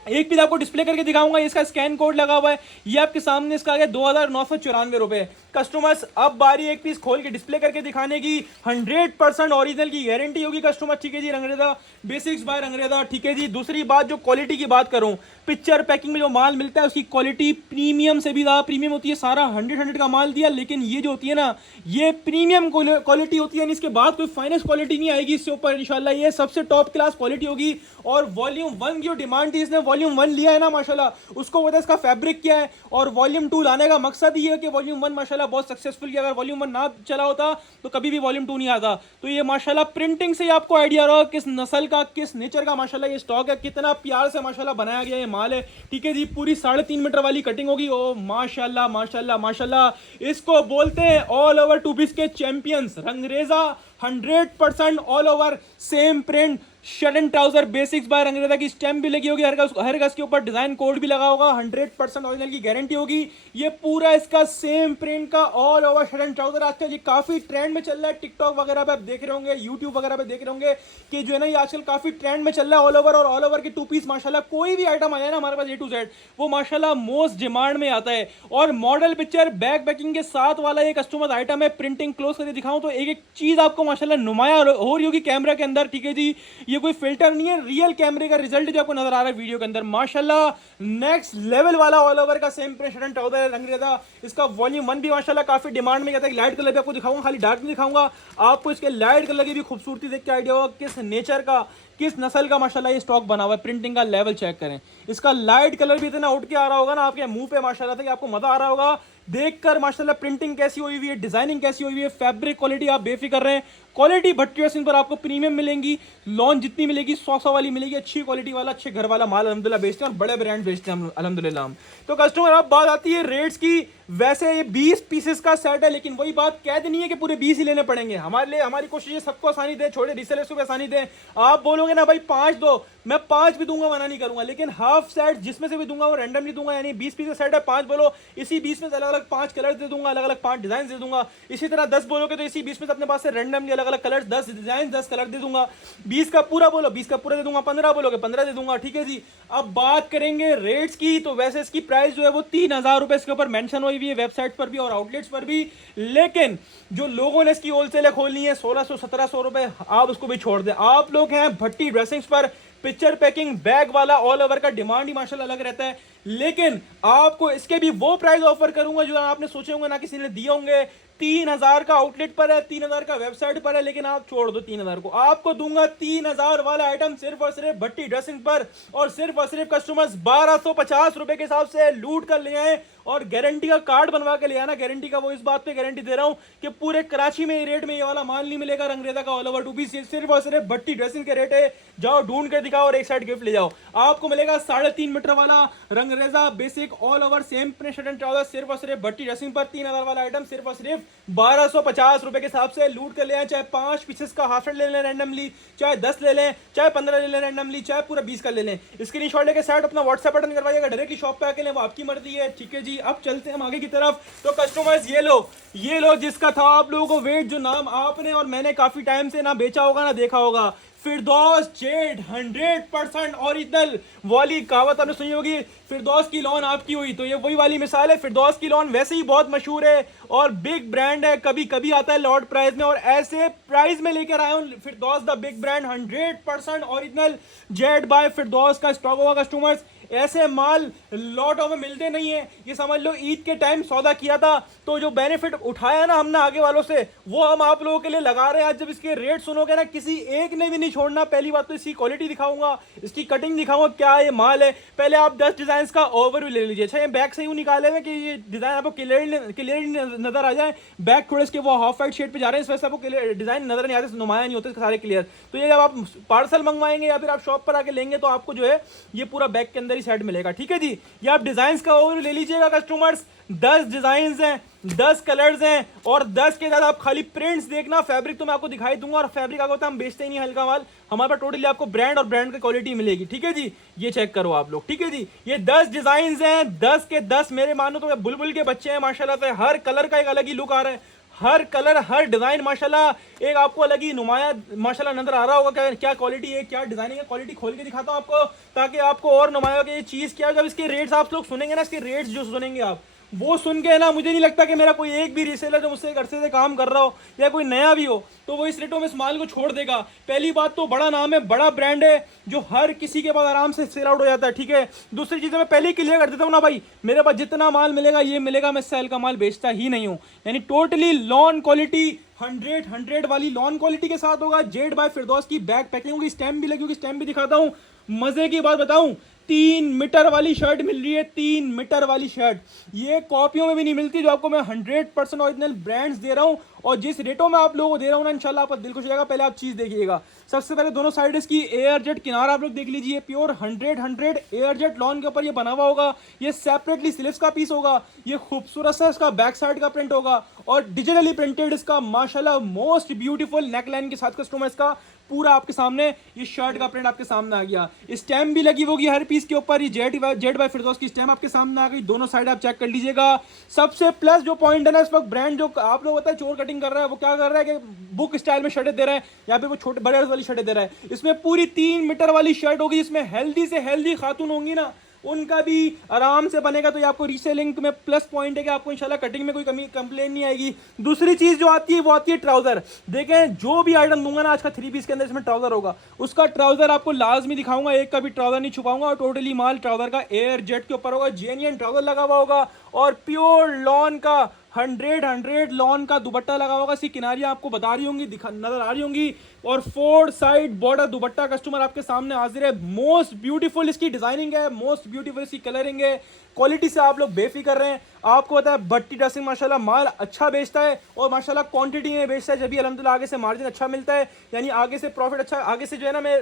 एक पीस आपको डिस्प्ले करके दिखाऊंगा, इसका स्कैन कोड लगा हुआ है, ये आपके सामने इसका आ गया 2994 रुपए। कस्टमर्स अब बारी एक पीस खोल के डिस्प्ले करके दिखाने की, 100% ओरिजिनल की गारंटी होगी कस्टमर। ठीक है जी, रंगरेजा बेसिक्स बाय रंगरेजा। ठीक है जी, दूसरी बात जो क्वालिटी की बात करूं, पिक्चर पैकिंग में जो माल मिलता है उसकी क्वालिटी प्रीमियम से भी ज़्यादा प्रीमियम होती है। सारा 100 का माल दिया, लेकिन ये जो होती है ना ये प्रीमियम क्वालिटी होती है, इसके बाद कोई फाइनेंस क्वालिटी नहीं आएगी इससे ऊपर इंशाल्लाह। ये सबसे टॉप क्लास क्वालिटी होगी। और वॉल्यूम 1 की जो डिमांड थी, इसने वॉल्यूम 1 लिया है ना माशाल्लाह, उसको पता है इसका फैब्रिक क्या है। और वॉल्यूम 2 लाने का मकसद ये है कि वॉल्यूम 1 माशाल्लाह बहुत सक्सेसफुल किया। अगर वॉल्यूम 1 ना चला होता तो कभी भी वॉल्यूम 2 नहीं आता। तो ये माशाल्लाह प्रिंटिंग से आपको आइडिया रहा किस नस्ल का, किस नेचर का माशाल्लाह ये स्टॉक है, कितना प्यार से माशाल्लाह बनाया गया ये माल है। ठीक है जी, पूरी 3.5 मीटर वाली कटिंग होगी। ओ माशाल्लाह माशाल्लाह माशाल्लाह, इसको बोलते हैं ऑल ओवर 2 पीस के champions. Rangreza 100% all over same print shirt and trouser basics by Rangreza की स्टैम्प भी लगी होगी, हर गज के ऊपर डिजाइन कोड भी लगा होगा, 100% ओरिजिनल की गारंटी होगी। ये पूरा इसका सेम प्रिंट का all over shirt and trouser आजकल ये काफी ट्रेंड में चल रहा है। टिकटॉक वगैरह पे आप देख रहे होंगे, यूट्यूब वगैरह पे देख रहे होंगे कि जो है ना ये आजकल काफी ट्रेंड में चल रहा है ऑल ओवर। और ऑल ओवर के 2 पीस माशाल्लाह कोई भी आइटम आया ना हमारे पास A to Z, वो माशाल्लाह मोस्ट डिमांड में आता है। और मॉडल पिक्चर बैक पैकिंग के साथ वाला ये कस्टमर आइटम है। प्रिंटिंग क्लोज करके दिखाऊं तो एक एक चीज आपको माशाल्लाह नुमाया हो रही होगी कैमरा के अंदर, ठीक है जी। ये कोई फिल्टर नहीं है, रियल कैमरे का रिजल्ट जो आपको नजर आ रहा है वीडियो के अंदर, माशाल्लाह नेक्स्ट लेवल वाला ऑल ओवर का सेम प्रेशर ट्राउजर है रंगरेजा। इसका वॉल्यूम 1 भी माशाल्लाह काफी डिमांड में कहता है। लाइट कलर भी आपको दिखाऊंगा, खाली डार्क नहीं दिखाऊंगा आपको, इसके लाइट कलर की भी खूबसूरती देख के आइडिया होगा किस नेचर का, किस नस्ल का माशाल्लाह ये स्टॉक बना हुआ है। प्रिंटिंग का लेवल चेक करें, इसका लाइट कलर भी इतना उठ के आ रहा होगा ना आपके मुंह पे माशाल्लाह से कि आपको मजा आ रहा होगा देखकर माशाल्लाह। प्रिंटिंग कैसी हुई हुई है, डिजाइनिंग कैसी हुई हुई है, फैब्रिक क्वालिटी आप बेफिक्र रहे, क्वालिटी भट्टी ड्रेसिंग पर आपको प्रीमियम मिलेंगी, लॉन जितनी मिलेगी 100 वाली मिलेगी, अच्छी क्वालिटी वाला अच्छे घर वाला माल अल्हम्दुलिल्लाह बेचते हैं और बड़े ब्रांड बेचते हैं अल्हम्दुलिल्लाह हम। तो कस्टमर अब बात आती है रेट्स की, वैसे ये 20 पीसेस का सेट है, लेकिन वही बात कहते नहीं है कि पूरे 20 ही लेने पड़ेंगे। हमारे लिए हमारी कोशिश है सबको आसानी दे, छोटे रीसेलर्स को भी आसानी दे। आप बोलोगे ना भाई 5 दो, मैं 5 भी दूंगा, मना नहीं करूंगा, लेकिन हाफ सेट जिसमें से भी दूंगा वो रैंडमली दूंगा। यानी 20 पीस का सेट है, 5 बोलो, इसी 20 में से अलग अलग 5 कलर दे दूंगा, अलग अलग 5 डिजाइन दे दूंगा। इसी तरह 10 बोलोगे तो इसी 20 में से अपने पास से रैंडमली अलग अलग कलर 10 डिजाइन 10 कलर दे दूंगा। 20 का पूरा बोलो 20 का पूरा दे दूंगा, 15 बोलोगे 15 दे दूंगा, ठीक है जी। अब बात करेंगे रेट्स की, तो वैसे इसकी प्राइस जो है वो 3000 रुपए इसके ऊपर मेंशन हुई हुई है वेबसाइट पर भी और आउटलेट्स पर भी, लेकिन जो लोगों ने इसकी होलसेल खोलनी है 1600-1700 रुपए, आप उसको भी छोड़ दें। आप लोग हैं भट्टी ड्रेसिंग्स पर, पिक्चर पैकिंग बैग वाला ऑल ओवर का डिमांड ही माशाल्लाह अलग रहता है, लेकिन आपको इसके भी वो प्राइस ऑफर करूंगा जो आपने सोचे होंगे ना किसी ने दिए होंगे। 3000 का आउटलेट पर है, 3000 का वेबसाइट पर है, लेकिन आप छोड़ दो 3000 को, आपको दूंगा 3000 वाला आइटम सिर्फ और सिर्फ भट्टी ड्रेसिंग पर, और सिर्फ कस्टमर्स 1250 रुपए के हिसाब से लूट कर ले आए और गारंटी का कार्ड बनवा के ले आना। गारंटी का वो इस बात पे गारंटी दे रहा हूं कि पूरे कराची में रेट में ये वाला माल नहीं मिलेगा रंगरेजा का ऑल ओवर टू पीस, सिर्फ और सिर्फ भट्टी ड्रेसिंग के रेट है। जाओ ढूंढ के दिखाओ और एक साइड गिफ्ट ले जाओ। आपको मिलेगा 3.5 मीटर वाला Rangreza basic all over same print shirt and trouser सिर्फ और सिर्फ भट्टी ड्रेसिंग पर 3000 वाला आइटम सिर्फ और सिर्फ 1250 रुपए के हिसाब से लूट कर ले आए। चाहे 5 पीसेस का हाफ सेट ले लें रैंडमली, चाहे 10 ले लें, चाहे 15 ले लें रैंडमली, चाहे पूरा 20 का ले लें। स्क्रीनशॉट लेके साइड अपना व्हाट्सएप बटन करवाइएगा, डायरेक्टली शॉप पे आके लें, वो आपकी मर्जी है, ठीक है जी। अब चलते हैं हम आगे की तरफ। तो कस्टमर्स ये लो जिसका था आप लोगों को वेट, जो नाम आपने और मैंने काफी टाइम से ना बेचा होगा ना देखा होगा, फिरदौस जेड 100% ओरिजिनल वाली कहावत आपने सुनी होगी, फिरदौस की लॉन आपकी हुई, तो ये वही वाली मिसाल है। फिरदौस की लॉन वैसे ही बहुत मशहूर है और बिग ब्रांड है, कभी कभी आता है लॉट प्राइस में, और ऐसे प्राइस में लेकर आया हूं Firdous the big brand 100% original Z by Firdous का स्टॉक होगा कस्टमर्स। ऐसे माल लॉटों में मिलते नहीं है, ये समझ लो ईद के टाइम सौदा किया था तो जो बेनिफिट उठाया ना हमने आगे वालों से वो हम आप लोगों के लिए लगा रहे हैं। आज जब इसके रेट सुनोगे ना किसी एक ने भी नहीं छोड़ना। पहली बात तो इसकी क्वालिटी दिखाऊंगा, इसकी कटिंग दिखाऊंगा, क्या ये माल है। पहले आप 10 डिजाइन का ओवरव्यू ले लीजिए। अच्छा, ये बैक से यूं निकाले हुए कि ये डिजाइन आपको क्लियरली नजर आ जाए। बैक थोड़े इसके वो हाफ वाइट शेड पे जा रहे हैं, इस वजह से आपको डिजाइन नजर नहीं आते, नुमाया नहीं होते सारे क्लियर। तो ये जब आप पार्सल मंगवाएंगे या फिर आप शॉप पर आके लेंगे तो आपको जो है ये पूरा बैक के अंदर सेट मिलेगा, ठीक है जी। ये आप डिजाइन्स का ओवरव्यू ले लीजिएगा कस्टमर्स। 10 डिजाइन्स हैं, 10 कलर्स हैं और 10 के साथ आप खाली प्रिंट्स देखना। फैब्रिक तो मैं आपको दिखाई दूंगा, और फैब्रिक का होता है हम बेचते ही नहीं हल्का माल, हमारे पास टोटली आपको ब्रांड और ब्रांड की क्वालिटी मिलेगी, ठीक है जी। ये चेक करो आप लोग, ठीक है जी। ये 10 डिजाइन्स हैं, 10 के 10 मेरे मानो तो बुलबुल के बच्चे हैं माशाल्लाह से। हर कलर का एक अलग ही लुक आ रहा है, हर कलर हर डिजाइन माशाल्लाह एक आपको अलग ही नुमाया माशाल्लाह नजर आ रहा होगा। क्या क्वालिटी है, क्या डिजाइनिंग है, क्वालिटी खोल के दिखाता हूं आपको ताकि आपको और नुमाया हो कि ये चीज क्या है। जब इसके रेट्स आप लोग सुनेंगे ना, इसके रेट्स जो सुनेंगे आप वो सुन के ना मुझे नहीं लगता कि मेरा कोई एक भी रीसेलर जो मुझसे अरसे से काम कर रहा हो या कोई नया भी हो तो वो इस रेटों में इस माल को छोड़ देगा। पहली बात तो बड़ा नाम है, बड़ा ब्रांड है जो हर किसी के पास आराम से सेल आउट हो जाता है, ठीक है। दूसरी चीज़ मैं पहले ही क्लियर कर देता हूँ ना भाई, मेरे पास जितना माल मिलेगा ये मिलेगा, मैं सेल का माल बेचता ही नहीं हूँ। यानी टोटली लॉन क्वालिटी 100 वाली लॉन क्वालिटी के साथ होगा। जेड बाय फिरदौस की बैक पैकिंग होगी, स्टैम्प भी लगी होगी, स्टैम्प भी दिखाता हूँ। मजे की बात बताऊं, 3 मीटर वाली शर्ट मिल रही है, 3 मीटर वाली शर्ट। ये कॉपियों में भी नहीं मिलती, जो आपको मैं 100% ओरिजिनल ब्रांड्स दे रहा हूँ और जिस रेटों में आप लोगों को दे रहा हूँ ना, इंशाल्लाह आपका दिल खुश हो जाएगा। पहले आप चीज़ देखिएगा, सबसे पहले दोनों साइड इसकी एयर जेट किनारा आप लोग देख लीजिए, प्योर 100 एयर जेट लॉन के ऊपर ये बना हुआ होगा। ये सेपरेटली स्लीव्स का पीस होगा, ये खूबसूरत सा इसका बैक साइड का प्रिंट होगा और डिजिटली प्रिंटेड इसका माशाल्लाह मोस्ट ब्यूटीफुल नेकलाइन के साथ कस्टमर इसका पूरा आपके सामने ये शर्ट का प्रिंट आपके सामने आ गया। स्टैम्प भी लगी होगी हर पीस के ऊपर, ये जेड बाय फिरदौस की स्टैम्प आपके सामने आ गई। दोनों साइड आप चेक कर लीजिएगा। सबसे प्लस जो पॉइंट है ना, इस वक्त ब्रांड जो आप लोग होता है चोर कटिंग कर रहा है, वो क्या कर रहा है कि बुक स्टाइल में शर्टें दे रहा है या फिर वो छोटे बड़े वाली शर्टें दे रहा है। इसमें पूरी 3 मीटर वाली शर्ट होगी, इसमें हेल्दी से हेल्दी खातून होंगी ना, उनका भी आराम से बनेगा। तो ये आपको रीसेलिंग में प्लस पॉइंट है कि आपको इंशाल्लाह कटिंग में कोई कमी कंप्लेन नहीं आएगी। दूसरी चीज जो आती है वो आती है ट्राउजर। देखें जो भी आइटम दूंगा ना आज का 3 पीस के अंदर इसमें ट्राउजर होगा, उसका ट्राउजर आपको लाजमी दिखाऊंगा, एक का भी ट्राउजर नहीं छुपाऊंगा। और टोटली माल ट्राउजर का एयर जेट के ऊपर होगा, जेन्युइन ट्राउजर लगा हुआ होगा और प्योर लॉन का 100 लॉन का दुपट्टा लगा होगा। इसकी किनारियां आपको बता रही होंगी, नजर आ रही होंगी। और 4 साइड बॉर्डर दुपट्टा कस्टमर आपके सामने हाजिर है। मोस्ट ब्यूटीफुल इसकी डिजाइनिंग है, मोस्ट ब्यूटीफुल इसकी कलरिंग है। क्वालिटी से आप लोग बेफिक्र रहे हैं। आपको पता है भट्टी ड्रेसिंग माशाल्लाह माल अच्छा बेचता है और माशाल्लाह क्वांटिटी में बेचता है, जब भी अल्हम्दुलिल्लाह आगे से मार्जिन अच्छा मिलता है, यानी आगे से प्रॉफिट अच्छा, आगे से जो है ना मैं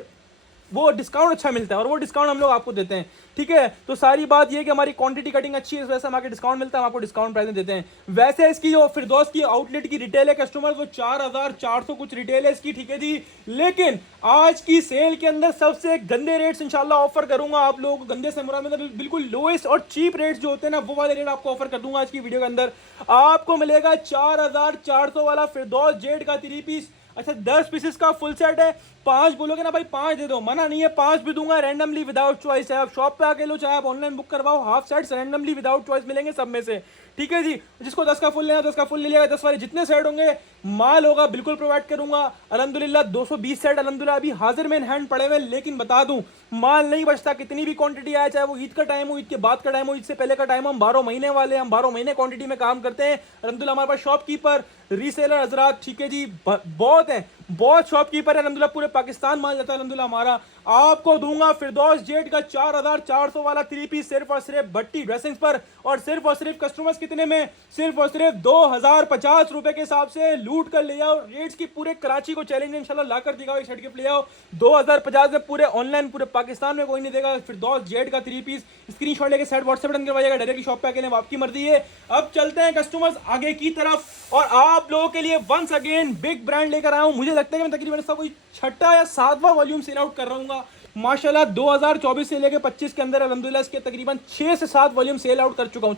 वो डिस्काउंट अच्छा मिलता है और वो डिस्काउंट हम लोग आपको देते हैं। ठीक है, तो सारी बात ये कि हमारी क्वांटिटी कटिंग अच्छी है, इस वजह से हमारे डिस्काउंट मिलता है, हम आपको डिस्काउंट प्राइस में देते हैं। वैसे इसकी जो फिरदौस की आउटलेट की रिटेल है कस्टमर वो 4400 कुछ रिटेल है इसकी। ठीक है जी, लेकिन आज की सेल के अंदर सबसे गंदे रेट्स इंशाल्लाह ऑफर करूंगा आप लोगों को। गंदे से मुराद मतलब बिल्कुल लोएस्ट और चीप रेट्स जो होते हैं ना वो वाले रेट आपको ऑफर कर दूंगा आज की वीडियो के अंदर। आपको मिलेगा 4400 वाला फिरदौस जेड का 3 पीस। अच्छा 10 पीसेस का फुल सेट है, 5 बोलोगे ना भाई 5 दे दो, मना नहीं है, 5 भी दूंगा रैंडमली विदाउट चॉइस है। आप शॉप पे आके लो चाहे आप ऑनलाइन बुक करवाओ, half sets randomly without choice मिलेंगे सब में से। ठीक है जी, जिसको 10 का फुल लेना 10 का फुल ले लिया, 10 वाले जितने सेट होंगे माल होगा बिल्कुल प्रोवाइड करूंगा। अल्हम्दुलिल्लाह 220 सेट अल्हम्दुलिल्लाह अभी हाजिर में हैंड पड़े हुए, लेकिन बता दूं माल नहीं बचता, कितनी भी क्वांटिटी आए, चाहे वो ईद का टाइम हो, ईद के बाद का टाइम हो, ईद से पहले का टाइम हो, हम 12 महीने वाले, हम 12 महीने क्वांटिटी में काम करते हैं अल्हम्दुलिल्लाह। हमारे पास शॉपकीपर रीसेलर हजरात ठीक है जी बहुत है, बहुत शॉपकीपर है अल्हम्दुलिल्लाह, पूरे पाकिस्तान माल जाता है अल्हम्दुलिल्लाह हमारा। आपको दूंगा फिरदौस जेड का 4400 वाला 3 पीस सिर्फ और सिर्फ भट्टी ड्रेसिंग्स पर, और सिर्फ कस्टमर्स कितने में, सिर्फ और सिर्फ 2050 रुपए के हिसाब से लूट कर ले आओ। रेट्स की पूरे कराची को चैलेंज इंशाल्लाह ला कर दिखाओ, एक शर्ट गिफ्ट ले आओ 2050 में, पूरे ऑनलाइन पूरे पाकिस्तान में कोई नहीं देगा। फिरदौस जेड का 3 पीस स्क्रीनशॉट लेके सेट व्हाट्सएप पर करवाइएगा, डायरेक्टली शॉप पे आके लें, आपकी मर्जी है। अब चलते हैं कस्टमर्स आगे की तरफ और आप लोगों के लिए वंस अगेन बिग ब्रांड लेकर आया हूं। मुझे लगता है कि मैं तकरीबन इसका कोई 6वां या 7वां वॉल्यूम सेल आउट कर रहा हूँ माशाल्लाह। 2024 से लेके 25 के अंदर अल्हम्दुलिल्लाह इसके तकरीबन 6 से 7 वॉल्यूम सेल आउट कर चुका हूँ।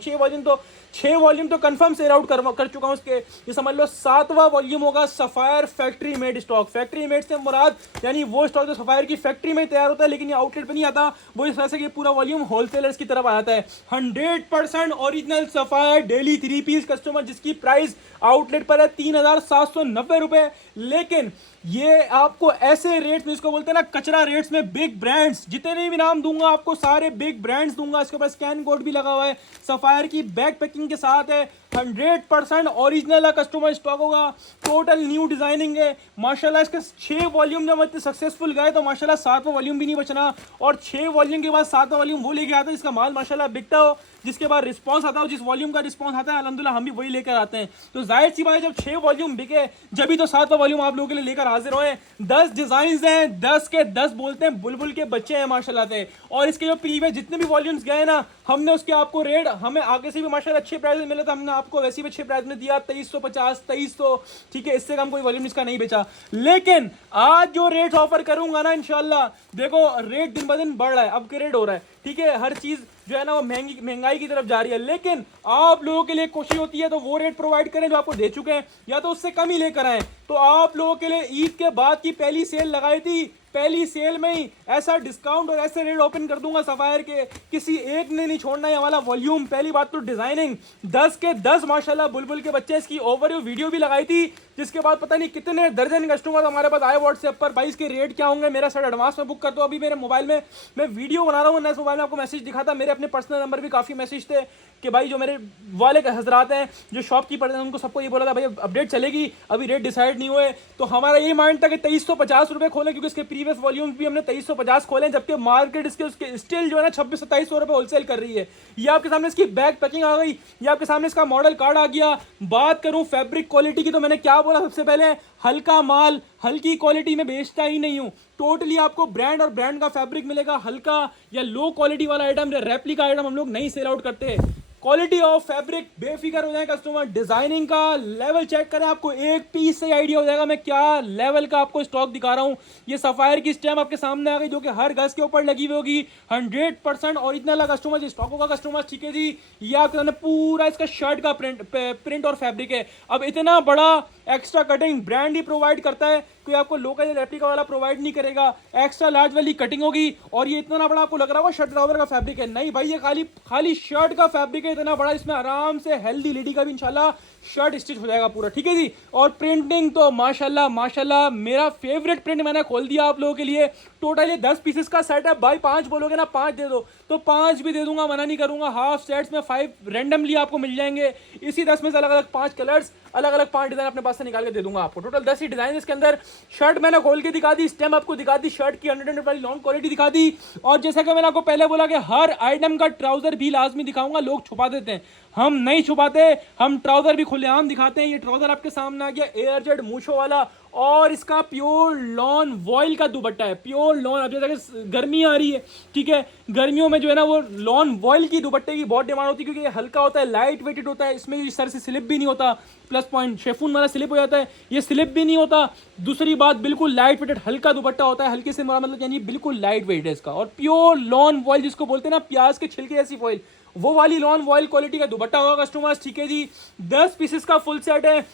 6 वॉल्यूम तो कंफर्म सेल आउट कर चुका हूँ इसके। ये समझ लो 7वां वॉल्यूम होगा sapphire factory made stock. Factory made से मुराद यानी वो स्टॉक जो सफायर की फैक्ट्री में तैयार होता है लेकिन ये आउटलेट पे नहीं आता, वो इस तरह से कि पूरा वॉल्यूम होलसेलर्स की तरफ आ जाता है। 100% original Sapphire daily 3 piece customer, जिसकी प्राइस आउटलेट पर है 3790 रुपए, लेकिन ये आपको ऐसे रेट्स में, इसको बोलते हैं ना कचरा रेट्स में, बिग ब्रांड्स जितने भी नाम दूंगा आपको सारे बिग ब्रांड्स दूंगा। इसके ऊपर स्कैन कोड भी लगा हुआ है, सफायर की बैक पैकिंग के साथ है, 100% ओरिजिनल कस्टमर स्टॉक होगा, टोटल न्यू डिजाइनिंग है माशाल्लाह। इसके 6 वॉल्यूम जब इतने सक्सेसफुल गए तो माशाल्लाह 7वां वॉल्यूम भी नहीं बचना, और 6 वॉल्यूम के बाद 7वां वॉल्यूम वो लेके आता है जिसका माल माशाल्लाह बिकता हो, जिसके बाद रिस्पांस आता हो, जिस वॉल्यूम का रिस्पांस आता है अल्हम्दुलिल्लाह हम भी वही लेकर आते हैं। तो जाहिर सी बात है जब 6 वॉल्यूम बिके जब भी तो 7वां वॉल्यूम आप लोगों के लिए लेकर हाजिर होए। 10 डिजाइन हैं, 10 के 10 बोलते हैं बुलबुल के बच्चे हैं माशाल्लाह से। और इसके जो प्रीवियस जितने भी वॉल्यूम्स गए ना हमने उसके आपको रेट, हमें आगे से भी माशाल्लाह अच्छे प्राइस में मिले, तो हमने आपको वैसे भी अच्छे प्राइस में दिया 2350 2300। ठीक है, इससे कम कोई वॉल्यूम इसका नहीं बेचा। लेकिन आज जो रेट ऑफर करूंगा ना इंशाल्लाह, देखो रेट दिन ब दिन बढ़ रहा है, अपग्रेड हो रहा है। ठीक है, हर चीज जो है ना वो महंगाई की तरफ जा रही है, लेकिन आप लोगों के लिए कोशिश होती है तो वो रेट प्रोवाइड करें जो आपको दे चुके हैं, या तो उससे कम ही लेकर आए। तो आप लोगों के लिए ईद के बाद की पहली सेल लगाई थी, पहली सेल में ही ऐसा डिस्काउंट और ऐसे रेट ओपन कर दूंगा सफायर के, किसी एक ने नहीं छोड़ना है हमारा वॉल्यूम। पहली बात तो डिजाइनिंग 10 के 10 माशाल्लाह बुलबुल के बच्चे, इसकी ओवरव्यू वीडियो भी लगाई थी, जिसके बाद पता नहीं कितने दर्जन कस्टमर हमारे पास आए व्हाट्सएप पर, भाई इसके रेट क्या होंगे, मेरा सर एडवांस में बुक कर दो। अभी मेरे मोबाइल में मैं वीडियो बना रहा हूँ, नए मोबाइल में आपको मैसेज दिखा था, मेरे अपने पर्सनल नंबर भी काफ़ी मैसेज थे कि भाई जो मेरे वाले हजरात हैं जो शॉपकीपर हैं उनको सबको ये बोला था भाई अपडेट चलेगी, अभी रेट डिसाइड नहीं हुए। तो हमारा ये माइंड था कि 2350 रुपये खोलें, क्योंकि इसके प्रीवियस वॉल्यूम भी हमने 2350 खोले, जबकि मार्केट इसके उसके स्टिल जो है ना 2600-2700 रुपये होलसेल कर रही है। ये आपके सामने इसकी बैक पैकिंग आ गई, ये आपके सामने इसका मॉडल कार्ड आ गया। बात करूं फैब्रिक क्वालिटी की तो मैंने क्या बोला सबसे पहले, हल्का माल हल्की क्वालिटी में बेचता ही नहीं हूं। टोटली आपको ब्रांड और ब्रांड का फैब्रिक मिलेगा, हल्का या लो क्वालिटी वाला आइटम या रेप्लिका आइटम हम लोग नहीं सेल आउट करते। क्वालिटी ऑफ फैब्रिक बेफिक्र हो जाए कस्टमर, डिजाइनिंग का लेवल चेक करें, आपको एक पीस से आइडिया हो जाएगा मैं क्या लेवल का आपको स्टॉक दिखा रहा हूं। ये सफायर की स्टैम्प आपके सामने आ गई जो कि हर गज के ऊपर लगी हुई होगी, 100% ओरिजिनल कस्टमर स्टॉक होगा कस्टमर। ठीक है जी, ये आपके सामने पूरा इसका शर्ट का प्रिंट और फैब्रिक है। अब इतना बड़ा एक्स्ट्रा कटिंग ब्रांड ही प्रोवाइड करता है कोई आपको लोकल रेप्लिका वाला प्रोवाइड नहीं करेगा। एक्स्ट्रा लार्ज वाली कटिंग होगी और ये इतना बड़ा आपको लग रहा होगा शर्ट ट्राउजर का फैब्रिक है, नहीं भाई ये खाली खाली शर्ट का फैब्रिक है इतना बड़ा, इसमें आराम से हेल्दी लेडी का भी इंशाल्लाह शर्ट स्टिच हो जाएगा पूरा, ठीक है जी। और प्रिंटिंग तो माशाल्लाह माशाल्लाह मेरा फेवरेट प्रिंट मैंने खोल दिया आप लोगों के लिए। टोटल ये 10 पीसेस का सेट है भाई, 5 बोलोगे ना 5 दे दो तो 5 भी दे दूंगा, मना नहीं करूंगा। हाफ सेट्स में 5 रैंडमली आपको मिल जाएंगे, इसी 10 में से अलग अलग 5 कलर्स अलग अलग 5 डिजाइन अपने पास से निकाल के दे दूंगा आपको। टोटल 10 ही डिजाइन इसके अंदर। शर्ट मैंने खोल के दिखा दी, स्टेम आपको दिखा दी, शर्ट की 100 वाली लॉन्ग क्वालिटी दिखा दी। और जैसा कि मैंने आपको पहले बोला कि हर आइटम का ट्राउजर भी लाजमी दिखाऊंगा, लोग छुपा देते हैं, हम नहीं छुपाते, हम ट्राउजर भी खुलेआम दिखाते हैं। ये ट्राउजर आपके सामने आ गया एयर जेट मूछों वाला और इसका प्योर लॉन वॉइल का दुपट्टा है, प्योर लॉन। अब जैसा कि गर्मी आ रही है, ठीक है, गर्मियों में जो है ना वो लॉन वॉइल की दुपट्टे की बहुत डिमांड होती है, क्योंकि ये हल्का होता है, लाइट वेटेड होता है, इसमें सर से स्लिप भी नहीं होता, प्लस पॉइंट शेफून वाला स्लिप हो जाता है, ये स्लिप भी नहीं होता। दूसरी बात बिल्कुल लाइट वेटेड हल्का दुपट्टा होता है, हल्के से मतलब यानी बिल्कुल लाइट वेट है इसका। और प्योर लॉन वॉइल जिसको बोलते हैं ना प्याज के छिलके जैसी वॉइल, वो वाली लॉन वॉइल क्वालिटी का दुपट्टा होगा कस्टमर्स, ठीक है जी। 10 पीसेस का फुल सेट है,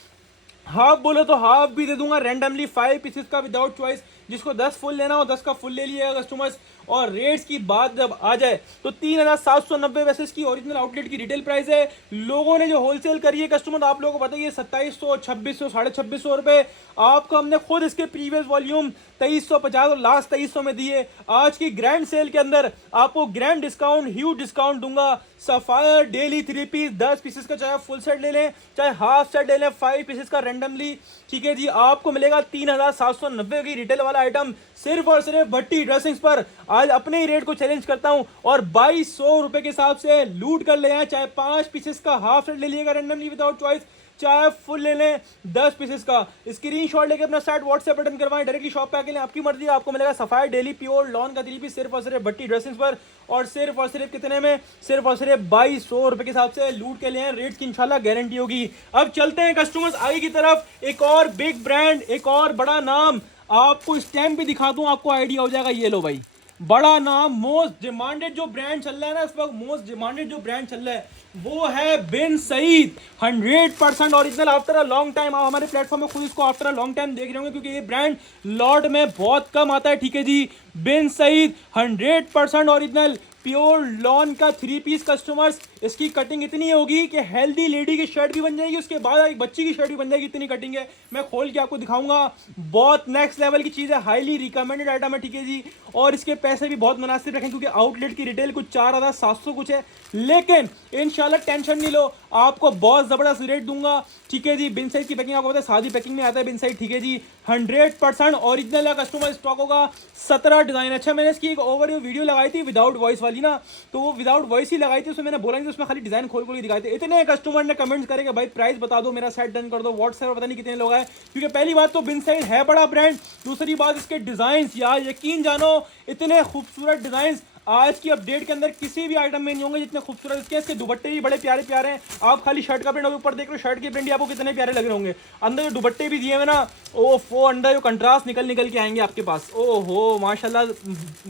हाफ बोलो तो हाफ भी दे दूंगा रैंडमली, 5 पीसेस का विदाउट चॉइस। जिसको 10 फुल लेना हो 10 का फुल ले लिएगा कस्टमर्स। और रेट्स की बात जब आ जाए तो 3790 वैसे इसकी ओरिजिनल आउटलेट की रिटेल प्राइस है। लोगों ने जो होलसेल करी है कस्टमर आप लोगों को बताइए 2700, 2600, 2650 रुपये। आपको हमने खुद इसके प्रीवियस वॉल्यूम 2350 और लास्ट 2300 में दिए। आज की ग्रैंड सेल के अंदर आपको ग्रैंड डिस्काउंट, ह्यूज डिस्काउंट दूंगा। सफायर डेली 3 पीस 10 पीसेस का, चाहे फुल सेट ले लें चाहे हाफ सेट ले लें, 5 पीसेस का रैंडमली, ठीक है जी। आपको मिलेगा 3790 की रिटेल वाला आइटम सिर्फ और सिर्फ भट्टी ड्रेसिंग्स पर। आज अपने ही रेट को चैलेंज करता हूं और 2200 रुपए के हिसाब से लूट कर ले आए। चाहे 5 पीसेस का हाफ सेट ले लिएगा रैंडमली विदाउट चॉइस, चाहे फुल ले लें 10 पीसेस का। स्क्रीनशॉट लेके अपना साइट व्हाट्सएप बटन करवाएं, डायरेक्टली शॉप पे आके लें, आपकी मर्जी। आपको मिलेगा सफायर डेली प्योर लॉन का 3 पीस सिर्फ और सिर्फ भट्टी ड्रेसिंग्स पर। और सिर्फ कितने में, सिर्फ और सिर्फ 2200 रुपए के हिसाब से लूट के लिए रेट की इंशाल्लाह गारंटी होगी। अब चलते हैं कस्टमर्स आगे की तरफ। एक और बिग ब्रांड, एक और बड़ा नाम, आपको स्टैम्प भी दिखा दूं, आपको आइडिया हो जाएगा। ये लो भाई, बड़ा नाम, मोस्ट डिमांडेड जो ब्रांड चल रहा है ना इस वक्त, मोस्ट डिमांडेड जो ब्रांड चल रहा है वो है Bin Saeed. 100% original after a long time. आप हमारे प्लेटफॉर्म में खुद इसको आफ्टर अ लॉन्ग टाइम देख रहे होंगे, क्योंकि ये ब्रांड लॉट में बहुत कम आता है, ठीक है जी। बिन सईद 100% ओरिजिनल प्योर लॉन का 3 पीस कस्टमर्स। इसकी कटिंग इतनी होगी कि हेल्दी लेडी की शर्ट भी बन जाएगी, उसके बाद एक बच्ची की शर्ट भी बन जाएगी, इतनी कटिंग है। मैं खोल के आपको दिखाऊंगा, बहुत नेक्स्ट लेवल की चीज़ है, हाईली रिकमेंडेड आइटम है, ठीक है जी। और इसके पैसे भी बहुत मुनासिब रखें, क्योंकि आउटलेट की रिटेल कुछ 4700 कुछ है, लेकिन इंशाल्लाह टेंशन नहीं लो, आपको बहुत ज़बरदस्त रेट दूंगा, ठीक है जी। बिन साइज की पैकिंग आपको पता है सादी पैकिंग में आता है बिन साइज, ठीक है जी। 100% ओरिजिनल का कस्टमर स्टॉक होगा। 17 डिज़ाइन। अच्छा, मैंने इसकी एक ओवरव्यू वीडियो लगाई थी विदाउट वॉइस वाली ना, तो वो विदाउट वॉइस ही लगाई थी, उसमें मैंने बोला नहीं, उसमें खाली डिज़ाइन खोल के दिखाए थे। इतने कस्टमर ने कमेंट्स करे कि भाई प्राइस बता दो, मेरा सेट डन कर दो। व्हाट्सएप पता नहीं कितने लोग आए, क्योंकि पहली बात तो बिन साइज है बड़ा ब्रांड, दूसरी बात इसके डिज़ाइन, यार यकीन जानो इतने खूबसूरत डिज़ाइन आज की अपडेट के अंदर किसी भी आइटम में नहीं होंगे जितने खूबसूरत इसके। इसके दुपट्टे भी बड़े प्यारे प्यारे हैं। आप खाली शर्ट का प्रिंट ऊपर देख लो, शर्ट की प्रिंट आपको कितने प्यारे लग रहे होंगे। अंदर जो दुपट्टे भी दिए हुए ना, वो अंदर जो कंट्रास्ट निकल के आएंगे आपके पास, ओहो माशाल्लाह,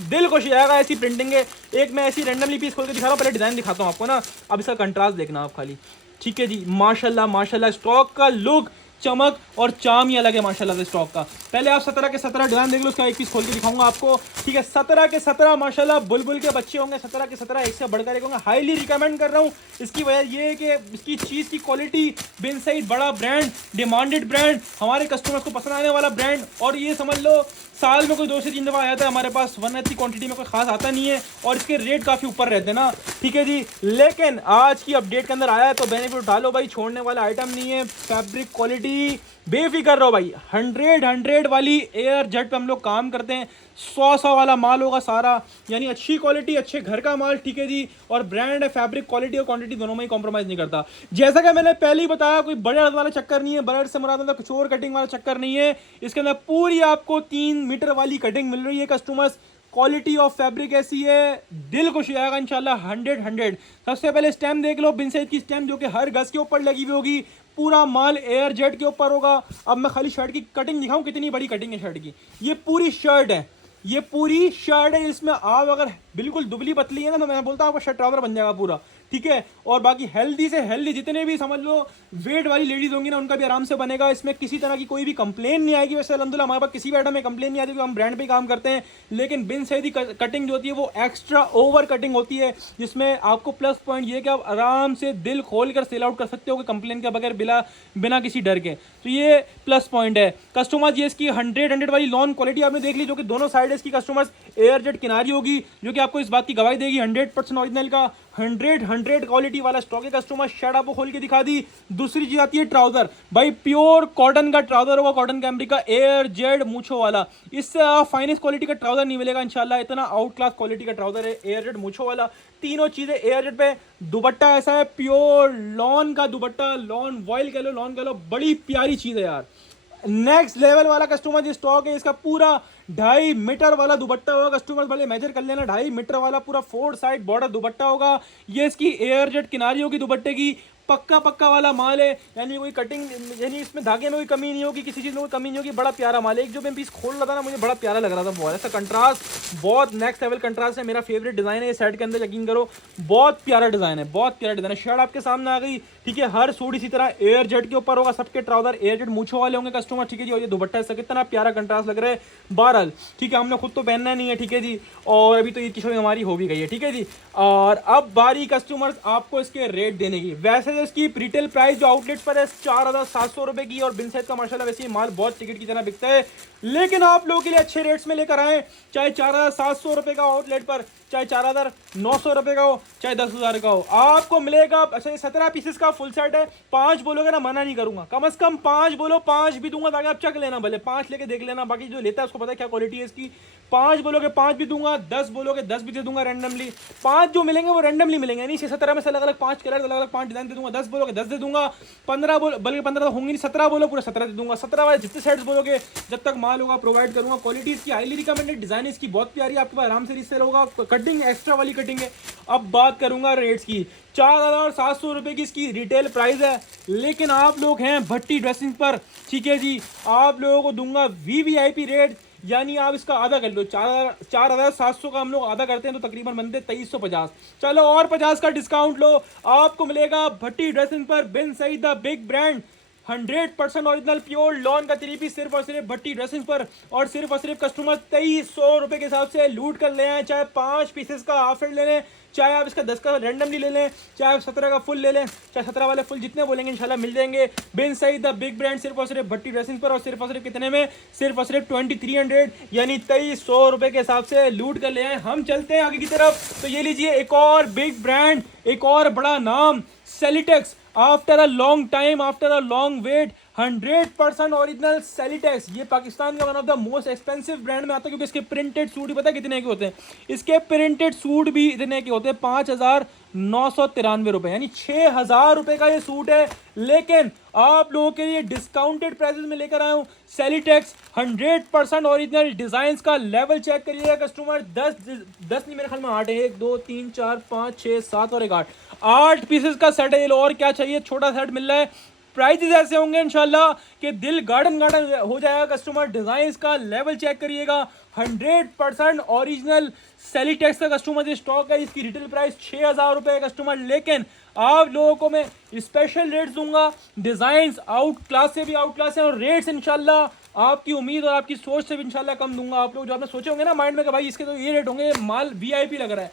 दिल खुश जाएगा ऐसी प्रिंटिंग है। एक मैं ऐसी रैंडमली पीस खोल के दिखा रहा हूँ, पहले डिज़ाइन दिखाता हूँ आपको ना, अब इसका कंट्रास्ट देखना आप खाली, ठीक है जी। माशाल्लाह माशाल्लाह, स्टॉक का लुक, चमक और चाम ही अलग है माशाल्लाह से स्टॉक का। पहले आप 17 के 17 डिज़ाइन देख लो, उसका एक पीस खोल के दिखाऊंगा आपको, ठीक है। 17 के 17 माशाल्लाह बुलबुल के बच्चे होंगे, 17 के 17 एक से बढ़कर एक होंगे। हाईली रिकमेंड कर रहा हूँ, इसकी वजह ये है कि इसकी चीज़ की क्वालिटी, बिन सईद बड़ा ब्रांड, डिमांडेड ब्रांड, हमारे कस्टमर्स को पसंद आने वाला ब्रांड। और ये समझ लो साल में कोई 2 से 3 दफ़ा आया था हमारे पास, वरना इतनी क्वांटिटी में कोई खास आता नहीं है, और इसके रेट काफ़ी ऊपर रहते हैं ना, ठीक है जी। लेकिन आज की अपडेट के अंदर आया है तो बेनिफिट उठा लो भाई, छोड़ने वाला आइटम नहीं है। फैब्रिक क्वालिटी बेफिक्र रहो भाई, 100 वाली एयर जेट पे हम लोग काम करते हैं। 100 वाला माल होगा सारा, यानी अच्छी क्वालिटी, अच्छे घर का माल, ठीक है जी। और ब्रांड है, फैब्रिक क्वालिटी और क्वांटिटी दोनों में ही कॉम्प्रोमाइज़ नहीं करता। जैसा कि मैंने पहले ही बताया, कोई बड़े अर्थ वाला चक्कर नहीं है, बड़े अर्थ से मुराद मतलब कुछ और कटिंग वाला चक्कर नहीं है। इसके अंदर पूरी आपको 3 मीटर वाली कटिंग मिल रही है कस्टमर्स। क्वालिटी ऑफ फैब्रिक ऐसी है, दिल खुश आएगा इंशाल्लाह 100। सबसे पहले स्टैम्प देख लो, बिन सईद की स्टैम्प जो कि हर गज के ऊपर लगी हुई होगी, पूरा माल एयर जेट के ऊपर होगा। अब मैं खाली शर्ट की कटिंग दिखाऊं, कितनी बड़ी कटिंग है शर्ट की। ये पूरी शर्ट है, ये पूरी शर्ट है। इसमें आप अगर बिल्कुल दुबली पतली है ना, तो मैं बोलता हूँ आपका शर्ट ट्राउजर बन जाएगा पूरा, ठीक है। और बाकी हेल्दी से हेल्दी जितने भी समझ लो वेट वाली लेडीज होंगी ना, उनका भी आराम से बनेगा। इसमें किसी तरह की कोई भी कंप्लेन नहीं आएगी। वैसे अल्हम्दुलिल्लाह हमारे पास किसी भी आइटम में कंप्लेन नहीं आती, क्योंकि हम ब्रांड पे काम करते हैं। लेकिन बिन सईदी कटिंग जो होती है वो एक्स्ट्रा ओवर कटिंग होती है, जिसमें आपको प्लस पॉइंट ये कि आप आराम से दिल खोल कर सेल आउट कर सकते हो कि कंप्लेन के बगैर, बिना किसी डर के। तो ये प्लस पॉइंट है। कस्टमर्स ये इसकी 100 वाली लॉन क्वालिटी आपने देख ली, जो कि दोनों साइड इसकी कस्टमर्स एयर जेट किनारी होगी, जो कि आपको इस बात की गवाही देगी 100% ओरिजिनल का 100 क्वालिटी वाला स्टॉक है। कस्टमर शर्ट आपको खोल के दिखा दी। दूसरी चीज आती है ट्राउजर, भाई प्योर कॉटन का ट्राउजर होगा, कॉटन कैमरी का एयर जेड मूछो वाला। इससे फाइनेस्ट क्वालिटी का ट्राउजर नहीं मिलेगा इंशाल्लाह, इतना आउट क्लास क्वालिटी का ट्राउजर है एयर जेड मूछो वाला। तीनों चीजें एयर जेड पे। दुपट्टा ऐसा है प्योर लॉन का दुपट्टा, लॉन वॉयल कह लो, लॉन कह लो, बड़ी प्यारी चीज है यार। नेक्स्ट लेवल वाला कस्टमर जो स्टॉक है, इसका पूरा 2.5 मीटर वाला दुपट्टा होगा। कस्टमर भले मेजर कर लेना, 2.5 मीटर वाला पूरा 4 साइड बॉर्डर दुपट्टा होगा। ये इसकी एयर जेट किनारी होगी दुपट्टे की, पक्का वाला माल है, यानी कोई कटिंग, यानी इसमें धागे में कोई कमी नहीं होगी, किसी चीज़ में कोई कमी नहीं होगी। बड़ा प्यारा माल है। एक जो मैं पीस खोल रहा था ना, मुझे बड़ा प्यारा लग रहा था, बहुत ऐसा कंट्रास्ट, बहुत नेक्स्ट लेवल कंट्रास्ट है। मेरा फेवरेट डिज़ाइन है ये सेट के अंदर, यकीन करो बहुत प्यारा डिज़ाइन है, बहुत प्यारा डिज़ाइन है। शर्ट आपके सामने आ गई, ठीक है। हर सूट इसी तरह एयर जेट के ऊपर होगा, सबके ट्राउजर एयर जेट मूछों वाले होंगे कस्टमर, ठीक है जी। और ये दुपट्टा इसका कितना प्यारा कंट्रास्ट लग रहा है। बहरहाल ठीक है, हमने खुद तो पहनना नहीं है, ठीक है जी। और अभी तो ईद की शॉपिंग हमारी हो भी गई है, ठीक है जी। और अब बारी कस्टमर्स आपको इसके रेट देने की। वैसे तो इसकी रिटेल प्राइस जो आउटलेट पर है 4,700 रुपए की, और बिन सैद का माशाल्लाह वैसे ही माल बहुत टिकट की तरह बिकता है। लेकिन आप लोगों के लिए अच्छे रेट्स में लेकर आए, चाहे 4,700 रुपए का आउटलेट पर, चाहे 4,900 रुपए का हो, चाहे 10,000 का हो, आपको मिलेगा। अच्छा, ये 17 पीसेस का फुल सेट है। 5 बोलोगे ना, मना नहीं करूंगा, कम से कम 5 बोलो, 5 भी दूंगा ताकि आप चक लेना, भले 5 लेके देख लेना। बाकी जो लेता है उसको पता है क्या क्वालिटी है इसकी। 5 बोलोगे 5 भी दूंगा, 10 बोलोगे 10 भी दे दूंगा रैंडमली। 5 जो मिलेंगे वो रैंडमली मिलेंगे, नहीं 17 में से अलग अलग 5 कलर, अलग अलग 5 डिजाइन दे दूंगा। 10 बोलोगे 10 दे दूंगा, 15 बोलो, बल्कि 15 तो होंगे नहीं, 17 बोलो पूरे 17 दे दूंगा। 17 वाले जितने सेट्स बोलोगे, जब तक माल होगा प्रोवाइड करूंगा। क्वालिटी इसकी हाईली रिकमेंडेड, डिजाइन इसकी बहुत प्यारी, आपके पास आराम से रीसेल होगा। कटिंग एक्स्ट्रा वाली कटिंग है। अब बात करूंगा रेट्स की। 4,700 रुपए की इसकी रिटेल प्राइस है, लेकिन आप लोग हैं भट्टी ड्रेसिंग पर, ठीक है जी, आप लोगों को दूंगा VVIP रेट, यानी आप इसका आधा कर लो। 4,700 का हम लोग आधा करते हैं तो तकरीबन बनते 2350। चलो और 50 का डिस्काउंट लो, आपको मिलेगा भट्टी ड्रेसिंग पर Bin Saeed the big brand 100% original pure lawn का 3 पीस सिर्फ और सिर्फ भट्टी ड्रेसिंग पर। और सिर्फ कस्टमर 2300 रुपए के हिसाब से लूट कर ले आए। चाहे 5 पीसेस का हाफ रेट ले लें, चाहे आप इसका 10 का रैंडमली ले लें, चाहे आप 17 का फुल ले लें, चाहे 17 वाले फुल जितने बोलेंगे इंशाल्लाह मिल जाएंगे। बिन सईद द बिग ब्रांड सिर्फ और सिर्फ भट्टी ड्रेसिंग पर। और सिर्फ कितने में? सिर्फ और सिर्फ 2300, यानी 2300 रुपए के हिसाब से लूट कर ले आए। हम चलते हैं आगे की तरफ। तो ये लीजिए एक और बिग ब्रांड, एक और बड़ा नाम, Salitex. After a long time, after a long wait, 100% original Salitex. ये पाकिस्तान का one of the most expensive brand में आता है, क्योंकि इसके प्रिंटेड सूट भी पता है कितने के होते हैं? इसके प्रिंटेड सूट भी इतने के होते हैं 5,993 रुपए, यानी 6,000 रुपए का ये सूट है। लेकिन आप लोगों के लिए डिस्काउंटेड प्राइसेस में लेकर आया हूँ सेलिटेक्स 100% ओरिजिनल। डिजाइन का लेवल चेक करिएगा कस्टमर। 10 नहीं, मेरे ख्याल में 8 है। 1 2 3 4 5 6 7 और 8 पीसेस का सेट है ये लो। और क्या चाहिए? छोटा सेट मिल रहा है। प्राइजेस ऐसे होंगे इंशाल्लाह कि दिल गार्डन हो जाएगा कस्टमर। डिजाइन का लेवल चेक करिएगा, 100% ओरिजिनल सेलिटेक्स का कस्टमर ये स्टॉक है। इसकी रिटेल प्राइस 6,000 रुपए है कस्टमर, लेकिन आप लोगों को मैं स्पेशल रेट्स दूंगा। डिजाइन आउट क्लास से भी आउट क्लास है, और रेट्स इंशाल्लाह आपकी उम्मीद और आपकी सोच से भी इंशाल्लाह कम दूंगा। आप लोग जो आपने सोचे होंगे ना माइंड में कि भाई इसके तो ये रेट होंगे, माल VIP लग रहा है,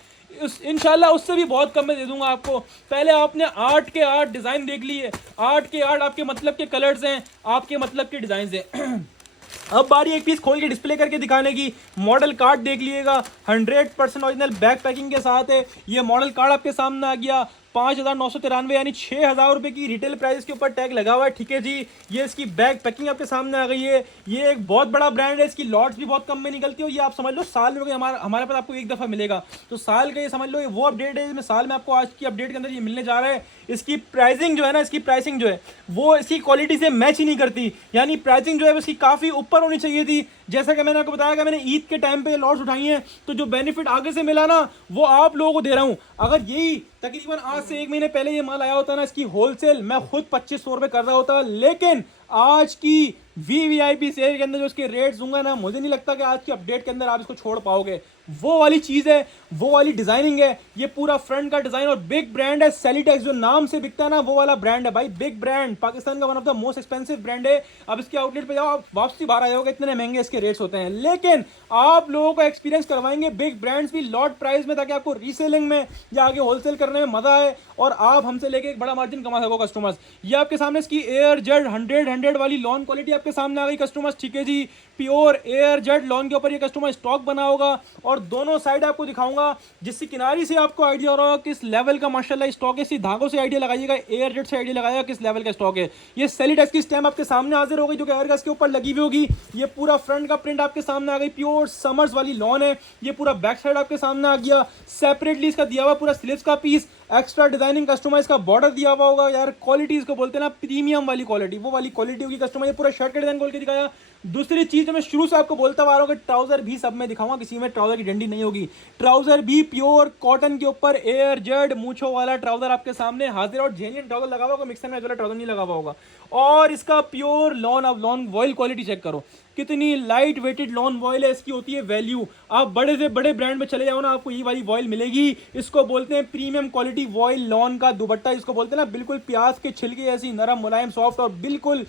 इंशाल्लाह उससे भी बहुत कम में दे दूंगा आपको। पहले आपने 8 के 8 डिजाइन देख लिए, 8 के 8 आपके मतलब के कलर्स हैं, आपके मतलब के डिजाइन हैं। अब बारी एक पीस खोल के डिस्प्ले करके दिखाने की। मॉडल कार्ड देख लीजिएगा, 100% ओरिजिनल बैक पैकिंग के साथ है। ये मॉडल कार्ड आपके सामने आ गया, 5,993 यानी 6,000 रुपए की रिटेल प्राइस के ऊपर टैग लगा हुआ है, ठीक है जी। ये इसकी बैग पैकिंग आपके सामने आ गई है। ये एक बहुत बड़ा ब्रांड है, इसकी लॉट्स भी बहुत कम में निकलती है। ये आप समझ लो साल में हमारे पास आपको एक दफ़ा मिलेगा, तो साल का ये समझ लो ये वो अपडेट है जिसमें साल में आपको आज की अपडेट के अंदर ये मिलने जा रहा है। इसकी प्राइसिंग जो है ना, इसकी प्राइसिंग जो है वो इसकी क्वालिटी से मैच ही नहीं करती, यानी प्राइसिंग जो है उसकी काफ़ी ऊपर होनी चाहिए थी। जैसा कि मैंने आपको बताया कि मैंने ईद के टाइम पे लॉट्स उठाई हैं, तो जो बेनिफिट आगे से मिला ना वो आप लोगों को दे रहा हूँ। अगर यही तकरीबन आज से 1 महीने पहले ये माल आया होता ना, इसकी होलसेल मैं खुद 2500 रुपये कर रहा होता, लेकिन आज की VVIP सेल के अंदर जो इसके रेट्स दूंगा ना, मुझे नहीं लगता कि आज की अपडेट के अंदर आप इसको छोड़ पाओगे। वो वाली चीज़ है, वो वाली डिज़ाइनिंग है ये पूरा फ्रंट का डिजाइन और बिग ब्रांड है सेलिटेक्स, जो नाम से बिकता है ना वो वाला ब्रांड है भाई, बिग ब्रांड, पाकिस्तान का one of the most expensive brand है। अब इसके आउटलेट पे जाओ आप वापसी बाहर आ जाओगे, इतने महंगे इसके रेट्स होते हैं। लेकिन आप लोगों को एक्सपीरियंस करवाएंगे बिग ब्रांड्स भी लॉट प्राइस में, ताकि आपको रीसेलिंग में या आगे होलसेल करने में मजा आए और आप हमसे लेके एक बड़ा मार्जिन कमा सको कस्टमर्स। ये आपके सामने इसकी एयर जेड 100 वाली लॉन क्वालिटी आपके सामने आ गई कस्टमर्स, ठीक है जी। प्योर एयर जेड लॉन के ऊपर ये कस्टमर स्टॉक बना होगा और दोनों साइड आपको दिखाऊंगा, जिससे किनारी से आपको आइडिया हो रहा होगा किस लेवल का माशाल्लाह स्टॉक है। इसी धागों से आइडिया लगाइएगा, एयर जेड से आइडिया लगाइएगा किस लेवल का स्टॉक है। ये सेलिटेक्स की स्टैम्प आपके सामने हाजिर हो गई, जो कि एयरगस के ऊपर लगी हुई होगी। ये पूरा फ्रंट का प्रिंट आपके सामने आ गई, प्योर समर्स वाली लॉन है। ये पूरा बैक साइड आपके सामने आ गया, सेपरेटली इसका दिया हुआ पूरा स्लीव्स का पीस, एक्स्ट्रा डिजाइनिंग कस्टमाइज का बॉर्डर दिया हुआ होगा। यार क्वालिटी इसको बोलते हैं ना, प्रीमियम वाली क्वालिटी, वो वाली क्वालिटी होगी कस्टमर। ये पूरा शर्ट का डिजाइन खोल के दिखाया। दूसरी चीज जो मैं शुरू से आपको बोलता आ रहा हूँ कि ट्राउजर भी सब में दिखाऊंगा, किसी में ट्राउजर की डंडी नहीं होगी। ट्राउजर भी प्योर कॉटन के ऊपर एयर जेड मूछो वाला ट्राउजर आपके सामने हाजिर, और जेन्युइन ट्राउजर लगा हुआ होगा, मिक्सर में वाला ट्राउजर नहीं लगा हुआ होगा। और इसका प्योर लॉन, अब लॉन वॉइल क्वालिटी चेक करो, कितनी लाइट वेटेड लॉन वॉइल है। इसकी होती है वैल्यू। आप बड़े से बड़े ब्रांड में चले जाओ ना, आपको ये वाली वॉइल मिलेगी। इसको बोलते हैं प्रीमियम क्वालिटी वॉइल लॉन का दुपट्टा, इसको बोलते हैं ना बिल्कुल प्याज के छिलके जैसी नरम मुलायम सॉफ्ट और बिल्कुल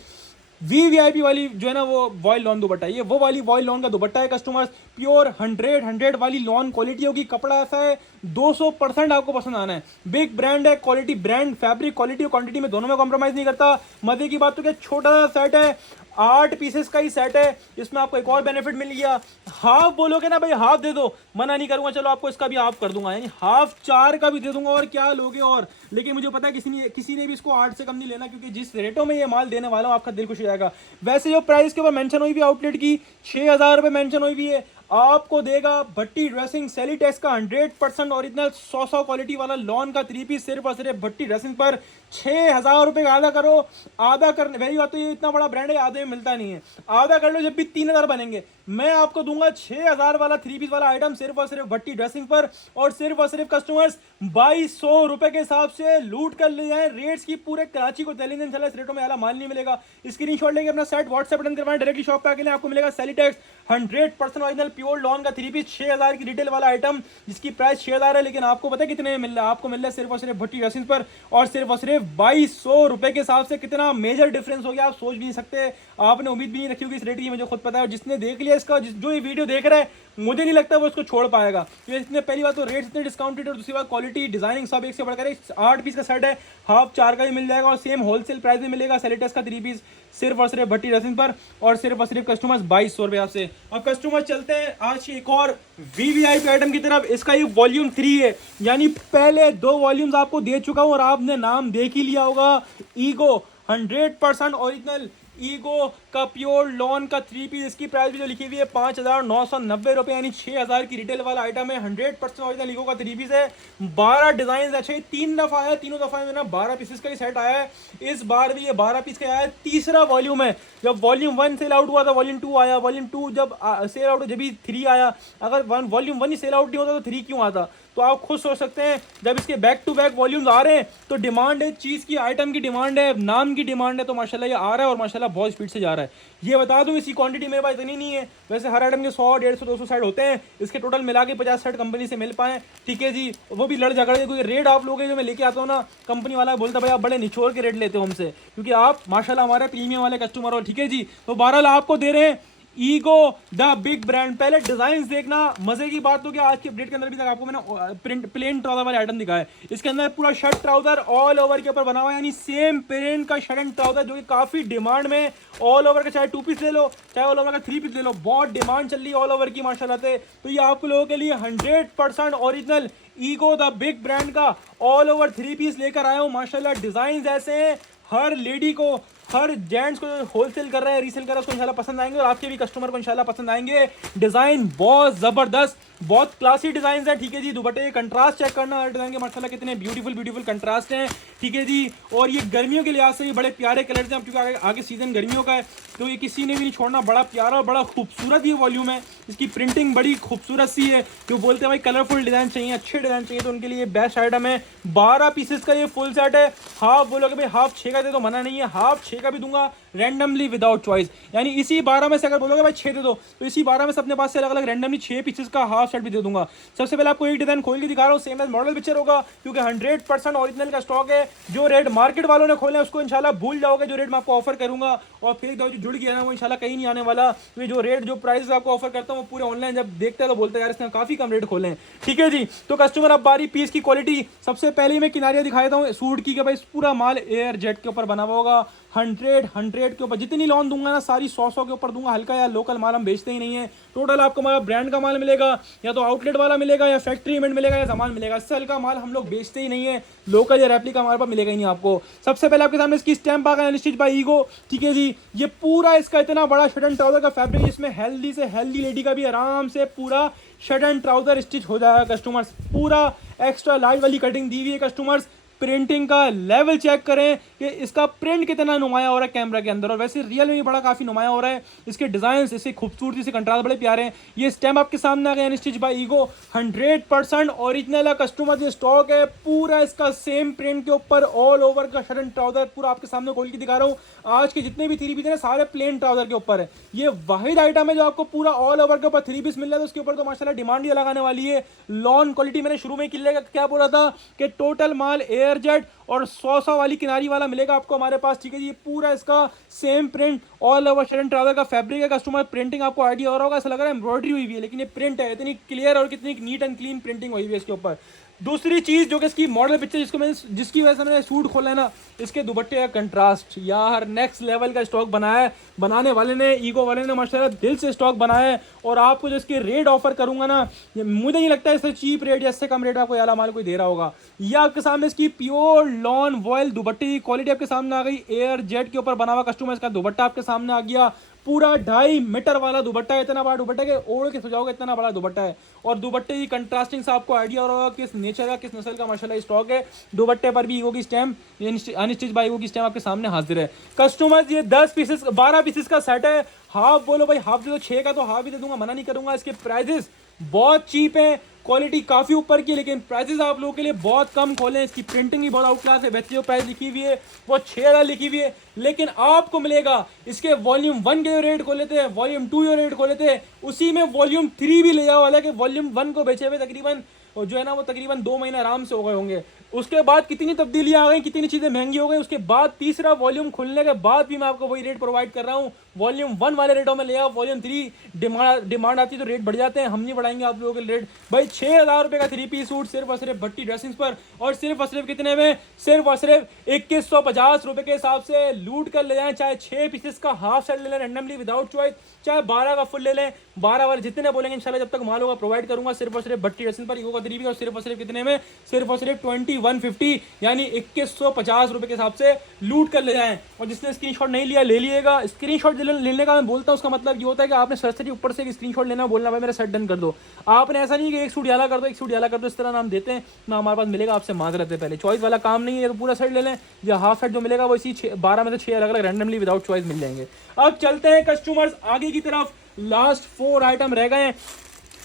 वीवीआईपी वाली जो है ना वो वॉइल लॉन दुपट्टा है। ये वो वाली वॉइल लॉन का दुपट्टा है कस्टमर्स, प्योर 100 वाली लॉन क्वालिटी होगी। कपड़ा ऐसा है 200% आपको पसंद आना है। बिग ब्रांड है, क्वालिटी ब्रांड, फैब्रिक क्वालिटी और क्वांटिटी में दोनों में कॉम्प्रोमाइज नहीं करता। मजे की बात तो क्या, छोटा सा सेट है, 8 पीसेस का ही सेट है। इसमें आपको एक और बेनिफिट मिल गया, हाफ बोलोगे ना भाई हाफ दे दो, मना नहीं करूंगा, चलो आपको इसका भी हाफ कर दूंगा, यानी हाफ 4 का भी दे दूंगा, और क्या लोगे और। लेकिन मुझे पता है किसी ने भी इसको 8 से कम नहीं लेना, क्योंकि जिस रेटों में ये माल देने वाला हूं आपका दिल खुश हो जाएगा। वैसे जो प्राइस के ऊपर मेंशन हुई हुई आउटलेट की 6,000 रुपये मेंशन हुई हुई है, आपको देगा भट्टी ड्रेसिंग सेलिटेक्स का 100% ओरिजिनल 100 क्वालिटी वाला लॉन का 3 पीस सिर्फ और सिर्फ भट्टी ड्रेसिंग पर 6,000 रुपये का आधा करो। आधा करने वही बात, तो ये इतना बड़ा ब्रांड है, आधे में मिलता नहीं है। आधा कर लो, जब भी 3,000 बनेंगे मैं आपको दूंगा 6,000 वाला 3 पीस वाला आइटम सिर्फ और सिर्फ भट्टी ड्रेसिंग पर। और सिर्फ कस्टमर्स 2,200 रुपए के हिसाब से लूट कर ले जाएं। रेट्स की पूरे कराची को चैलेंज चला, इस रेटों में आला माल नहीं मिलेगा। स्क्रीनशॉट लेके अपना सेट व्हाट्सएप बटन करवाएं, डायरेक्टली शॉप पे आके लें, आपको मिलेगा सेलिटेक्स 100% ओरिजिनल प्योर लॉन का 3 पीस 6,000 की रिटेल वाला आइटम, जिसकी प्राइस 6,000 है, लेकिन आपको पता है कितने में मिल रहा है? आपको मिल रहा है सिर्फ और सिर्फ भट्टी ड्रेसिंग पर, और सिर्फ 2,200 रुपए के हिसाब से। कितना मेजर डिफरेंस हो गया आप सोच भी नहीं सकते। आपने उम्मीद भी नहीं रखी होगी इस रेट की, मुझे खुद पता है। और जिसने देख लिया इसका, जो ये वीडियो देख रहा है, मुझे नहीं लगता वो इसको छोड़ पाएगा। ये इतने, पहली बात तो रेट इतने डिस्काउंटेड, और दूसरी बात क्वालिटी डिजाइनिंग सब एक से बढ़कर 8 पीस का सेट है, हाफ 4 का ही मिल जाएगा, और सेम होलसेल प्राइस में मिलेगा सेलिटेक्स का 3 पीस सिर्फ और सिर्फ भट्टी ड्रेसिंग पर, और सिर्फ कस्टमर्स 2,200 रुपए आपसे। अब कस्टमर चलते हैं आज एक और वीवीआईपी आइटम की तरफ। इसका ये वॉल्यूम 3 है, यानी पहले 2 वॉल्यूम्स आपको दे चुका हूं और आपने नाम देख ही लिया होगा। ईगो 100% ओरिजिनल ईगो का प्योर लॉन का 3 पीस, इसकी प्राइस भी जो लिखी हुई है 5,990 रुपए, यानी 6,000 की रिटेल वाला आइटम है। 100% ओरिजिनल ईगो का 3 पीस है। 12 डिजाइन अच्छे, 3 दफा आया, तीनों दफा में ना 12 पीसेस का ही सेट आया है। इस बार भी ये 12 पीस का आया है, तीसरा वॉल्यूम है। जब वॉल्यूम 1 सेल आउट हुआ था, वॉल्यूम 2 आया, वॉल्यूम 2 जब सेल आउट जब भी 3 आया। अगर वॉल्यूम 1 ही सेल आउट नहीं होता तो 3 क्यों आता? तो आप खुद सोच सकते हैं, जब इसके बैक टू बैक वॉल्यूम्स आ रहे हैं तो डिमांड है, चीज़ की, आइटम की डिमांड है, नाम की डिमांड है, तो माशाल्लाह ये आ रहा है, और माशाल्लाह बहुत स्पीड से जा रहा है। ये बता दूं, इसकी क्वांटिटी मेरे पास इतनी नहीं है। वैसे हर आइटम के 100, 150, 200 सेट होते हैं, इसके टोटल मिला के 50 सेट कंपनी से मिल पाए, ठीक है जी। वो भी लड़ झगड़ के, क्योंकि रेट आप लोग जो मैं लेके आता हूँ ना, कंपनी वाला बोलता भाई आप बड़े निचोड़ के रेट लेते हो हमसे, क्योंकि आप माशाल्लाह हमारे प्रीमियम वाले कस्टमर हो, ठीक है जी। तो बहरहाल आपको दे रहे हैं ईगो द बिग ब्रांड। पहले डिजाइन देखना, मजे की बात तो क्या, आज की अपडेट के अंदर भी तक आपको मैंने प्लेन ट्राउजर वाले आइटम दिखाया है। इसके अंदर पूरा शर्ट ट्राउजर ऑल ओवर के ऊपर बना हुआ है, यानी सेम प्रिंट का शर्ट एंड ट्राउजर, जो कि काफी डिमांड में। ऑल ओवर का चाहे 2 पीस ले लो, चाहे ऑल ओवर का 3 पीस ले लो, बहुत डिमांड चल रही है ऑल ओवर की माशाल्लाह से। तो ये आपको लोगों के लिए 100% original ego the big brand का ऑल ओवर 3 पीस लेकर आया हूँ। माशाल्लाह डिजाइन ऐसे हैं, हर लेडी को, हर जेंट्स को होलसेल कर रहा है, रीसेल कर रहा है, उसको इंशाल्लाह पसंद आएंगे, और आपके भी कस्टमर को इंशाल्लाह पसंद आएंगे। डिजाइन बहुत जबरदस्त, बहुत क्लासी डिजाइन है, ठीक है जी। दुपट्टे के कंट्रास्ट चेक करना, हर डिजाइन के माशाल्लाह कितने ब्यूटीफुल कंट्रास्ट हैं, ठीक है जी। और ये गर्मियों के लिहाज से भी बड़े प्यारे कलर्स हैं, क्योंकि आगे सीजन गर्मियों का है, तो ये किसी ने भी नहीं छोड़ना। बड़ा प्यारा और बड़ा खूबसूरत ये वॉल्यूम है, इसकी प्रिंटिंग बड़ी खूबसूरत सी है। जो बोलते हैं भाई कलरफुल डिजाइन चाहिए, अच्छे डिजाइन चाहिए, तो उनके लिए बेस्ट आइटम है। 12 पीसेस का ये फुल सेट है। हाफ बोलोगे भाई हाफ 6 का दे, तो मना नहीं है, हाफ 6 का भी दूंगा। रैंडमली विदाउट चॉइस, यानी इसी 12 में से अगर बोलोगे भाई 6 दे दो तो इसी 12 में से अपने पास से अलग अलग रैंडमली 6 पीसेस का हाफ सेट भी दे दूंगा। सबसे पहले आपको एक डिजाइन खोल के दिखा रहा हूँ, सेम एज मॉडल पिक्चर होगा क्योंकि 100% ओरिजिनल का स्टॉक है। जो रेट मार्केट वालों ने खोले उसको इंशाल्लाह भूल जाओगे, जो रेट मैं आपको ऑफर करूंगा, और फिर जो जुड़ गया ना वो इंशाल्लाह कहीं नहीं आने वाला। तो जो रेट जो प्राइस आपको ऑफर करता हूँ वो पूरे ऑनलाइन जब देखते हैं तो बोलते हैं यार इसने काफी कम रेट खोले हैं। ठीक है जी, तो कस्टमर अब बारी पीस की क्वालिटी। सबसे पहले मैं किनारियां दिखा देता हूँ सूट की, भाई पूरा माल एयर जेट के ऊपर बना हुआ होगा, 100 के ऊपर। जितनी लोन दूंगा ना सारी 100 के ऊपर दूंगा, हल्का या लोकल माल हम बेचते ही नहीं है। टोटल आपको हमारा ब्रांड का माल मिलेगा, या तो आउटलेट वाला मिलेगा, या फैक्ट्री इवेंट मिलेगा, या सामान मिलेगा। इससे हल्का माल हम लोग बेचते ही नहीं है, लोकल या रेप्लिका हमारे पास मिलेगा ही नहीं आपको। सबसे पहले आपके सामने इसकी स्टैम्प आ गया अनस्टिच बाय ईगो। ठीक है जी, ये पूरा इसका इतना बड़ा शर्ट एंड ट्राउजर का फैब्रिक, जिसमें हेल्दी से हेल्दी लेडी का भी आराम से पूरा शर्ट एंड ट्राउजर स्टिच हो जाएगा कस्टमर्स। पूरा एक्स्ट्रा लाइट वाली कटिंग दी हुई है कस्टमर्स। प्रिंटिंग का लेवल चेक करें कि इसका प्रिंट कितना नुमाया हो रहा है कैमरा के अंदर, और वैसे रियल में भी बड़ा काफी नुमाया हो रहा है। इसके डिजाइन इससे खूबसूरती से कंट्रास्ट बड़े प्यारे हैं। ये स्टैम्प आपके सामने आ गया अनस्टिच बाय ईगो, 100% ओरिजिनल है कस्टमर, ये स्टॉक है पूरा इसका सेम प्रिंट के ऊपर ऑल ओवर का शर्ट एंड ट्राउजर पूरा आपके सामने खोल के दिखा रहा हूँ। आज के जितने भी 3 पीस हैं सारे प्लेन ट्राउजर के ऊपर है। ये वाहिद आइटम है जो आपको पूरा ऑल ओवर के ऊपर 3 पीस मिल रहा है, तो उसके ऊपर तो माशाल्लाह डिमांड ही लगाने वाली है। लॉन क्वालिटी मैंने शुरू में क्या बोला था कि टोटल माल एयर जेट और 100 वाली किनारी वाला मिलेगा आपको हमारे पास। ठीक है जी, ये पूरा इसका same print all over shirt and trouser का फैब्रिक है कस्टमर। प्रिंटिंग आपको आइडिया हो रहा होगा, ऐसा लग रहा है एम्ब्रॉयडरी हुई हुई है, लेकिन ये प्रिंट है। इतनी क्लियर और कितनी नीट एंड क्लीन प्रिंटिंग हुई हुई है इसके ऊपर। दूसरी चीज जो कि इसकी मॉडल पिक्चर जिसकी वजह से मैंने सूट खोला है ना, इसके दुपट्टे का कंट्रास्ट यार नेक्स्ट लेवल का स्टॉक बनाया है बनाने वाले ने, ईगो वाले ने माशाल्लाह दिल से स्टॉक बनाया है। और आपको जो इसके रेट ऑफर करूंगा ना, मुझे नहीं लगता इससे चीप रेट या इससे कम रेट आपको याला माल कोई दे रहा होगा। यह आपके सामने इसकी प्योर लॉन वॉयल दुपट्टे की क्वालिटी आपके सामने आ गई, एयर जेट के ऊपर बना हुआ कस्टमर। इसका दुपट्टा आपके सामने आ गया, पूरा 2.5 मीटर वाला दुपट्टा है। इतना बड़ा दुपट्टा के ओढ़ के सजाओगे इतना बड़ा दुपट्टा है। और दुपट्टे की कंट्रास्टिंग से आपको आइडिया हो रहा होगा किस नेचर का किस नस्ल का माशाल्लाह स्टॉक है। दुपट्टे पर भी ईगो की स्टैम्प, अनस्टिच बाय ईगो की स्टैम्प आपके सामने हाजिर है कस्टमर्स। ये 12 पीसेस का सेट है। हाफ बोलो भाई हाफ दे दो, 6 का तो हाफ ही दे दूंगा, मना नहीं करूंगा। इसके प्राइजेस बहुत चीप है, क्वालिटी काफी ऊपर की, लेकिन प्राइसेस आप लोगों के लिए बहुत कम खोले। इसकी प्रिंटिंग भी बहुत आउट क्लास है। वैसे जो प्राइस लिखी हुई है वो 6,000 लिखी हुई है, लेकिन आपको मिलेगा इसके वॉल्यूम 1 के जो रेट खोले थे, वॉल्यूम 2 जो रेट खोले थे, उसी में वॉल्यूम 3 भी ले जाओ। हालांकि वॉल्यूम 1 को बेचे हुए तकरीबन जो है ना वो तकरीबन 2 महीने आराम से हो गए होंगे। उसके बाद कितनी तब्दीलियां आ गई, कितनी चीजें महंगी हो गई। उसके बाद तीसरा वॉल्यूम खुलने के बाद भी मैं आपको वही रेट प्रोवाइड कर रहा हूँ। वॉल्यूम 1 वाले रेटों में ले आओ, वॉल्यूम 3 डिमांड आती है तो रेट बढ़ जाते हैं। हम नहीं बढ़ाएंगे आप लोगों के रेट। भाई 6,000 रुपए का 3 पीस सूट सिर्फ और सिर्फ भट्टी ड्रेसिंग्स पर, और सिर्फ कितने में, सिर्फ और सिर्फ 2150 रुपए के हिसाब से लूट कर ले जाएं। चाहे 6 पीसेस का हाफ सेट ले लें रैंडमली विदाउट चॉइस, चाहे 12 का फुल ले लें। 12 वाले जितने बोलेंगे इंशाल्लाह जब तक माल होगा प्रोवाइड करूंगा। सिर्फ और सिर्फ भट्टी ड्रेसिंग पर ईगो का 3 पीस, और सिर्फ कितने में, सिर्फ और सिर्फ 2150 यानी 2150 रुपए के हिसाब से लूट कर ले जाएं। और जिसने स्क्रीनशॉट नहीं लिया ले लिएगा। स्क्रीनशॉट लेने का मैं बोलता हूं उसका मतलब ये होता है कि आपने सरसरी ऊपर से एक स्क्रीनशॉट लेना, बोलना भाई मेरा सेट डन कर दो। आपने ऐसा नहीं कि एक सूट याला कर दो, एक सूट याला कर दो, इस तरह नाम देते हैं ना हमारे पास मिलेगा। आपसे माजरत है, पहले चॉइस वाला काम नहीं है, तो पूरा सेट ले लें, या हाफ सेट जो मिलेगा वो इसी 12 में से 6 अलग अलग रैंडमली विदाउट चॉइस मिल जाएंगे। अब चलते हैं कस्टमर्स आगे की तरफ, लास्ट 4 आइटम रह गए हैं।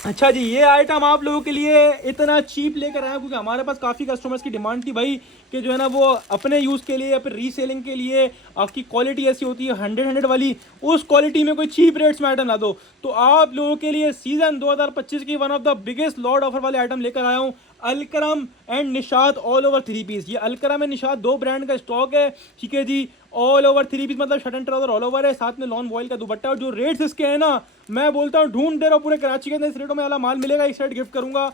अच्छा जी, ये आइटम आप लोगों के लिए इतना चीप लेकर आया क्योंकि हमारे पास काफ़ी कस्टमर्स की डिमांड थी भाई कि जो है ना वो अपने यूज़ के लिए या फिर रीसेलिंग के लिए आपकी क्वालिटी ऐसी होती है 100 वाली, उस क्वालिटी में कोई चीप रेट्स में आइटम ला दो। तो आप लोगों के लिए सीजन 2025 की one of the biggest lot offer वाले आइटम लेकर आया हूँ, Alkaram and Nishat all over 3 piece. ये अलकरम एंड निशात 2 ब्रांड का स्टॉक है। ठीक है जी, ऑल ओवर 3 पीस मतलब shirt and trouser all over है, साथ में लॉन वॉयल का दुपट्टा। और जो रेट्स इसके हैं ना, मैं बोलता हूँ ढूंढते रहो पूरे कराची के अंदर, इस रेटों में वाला माल मिलेगा। एक शर्ट गिफ्ट करूंगा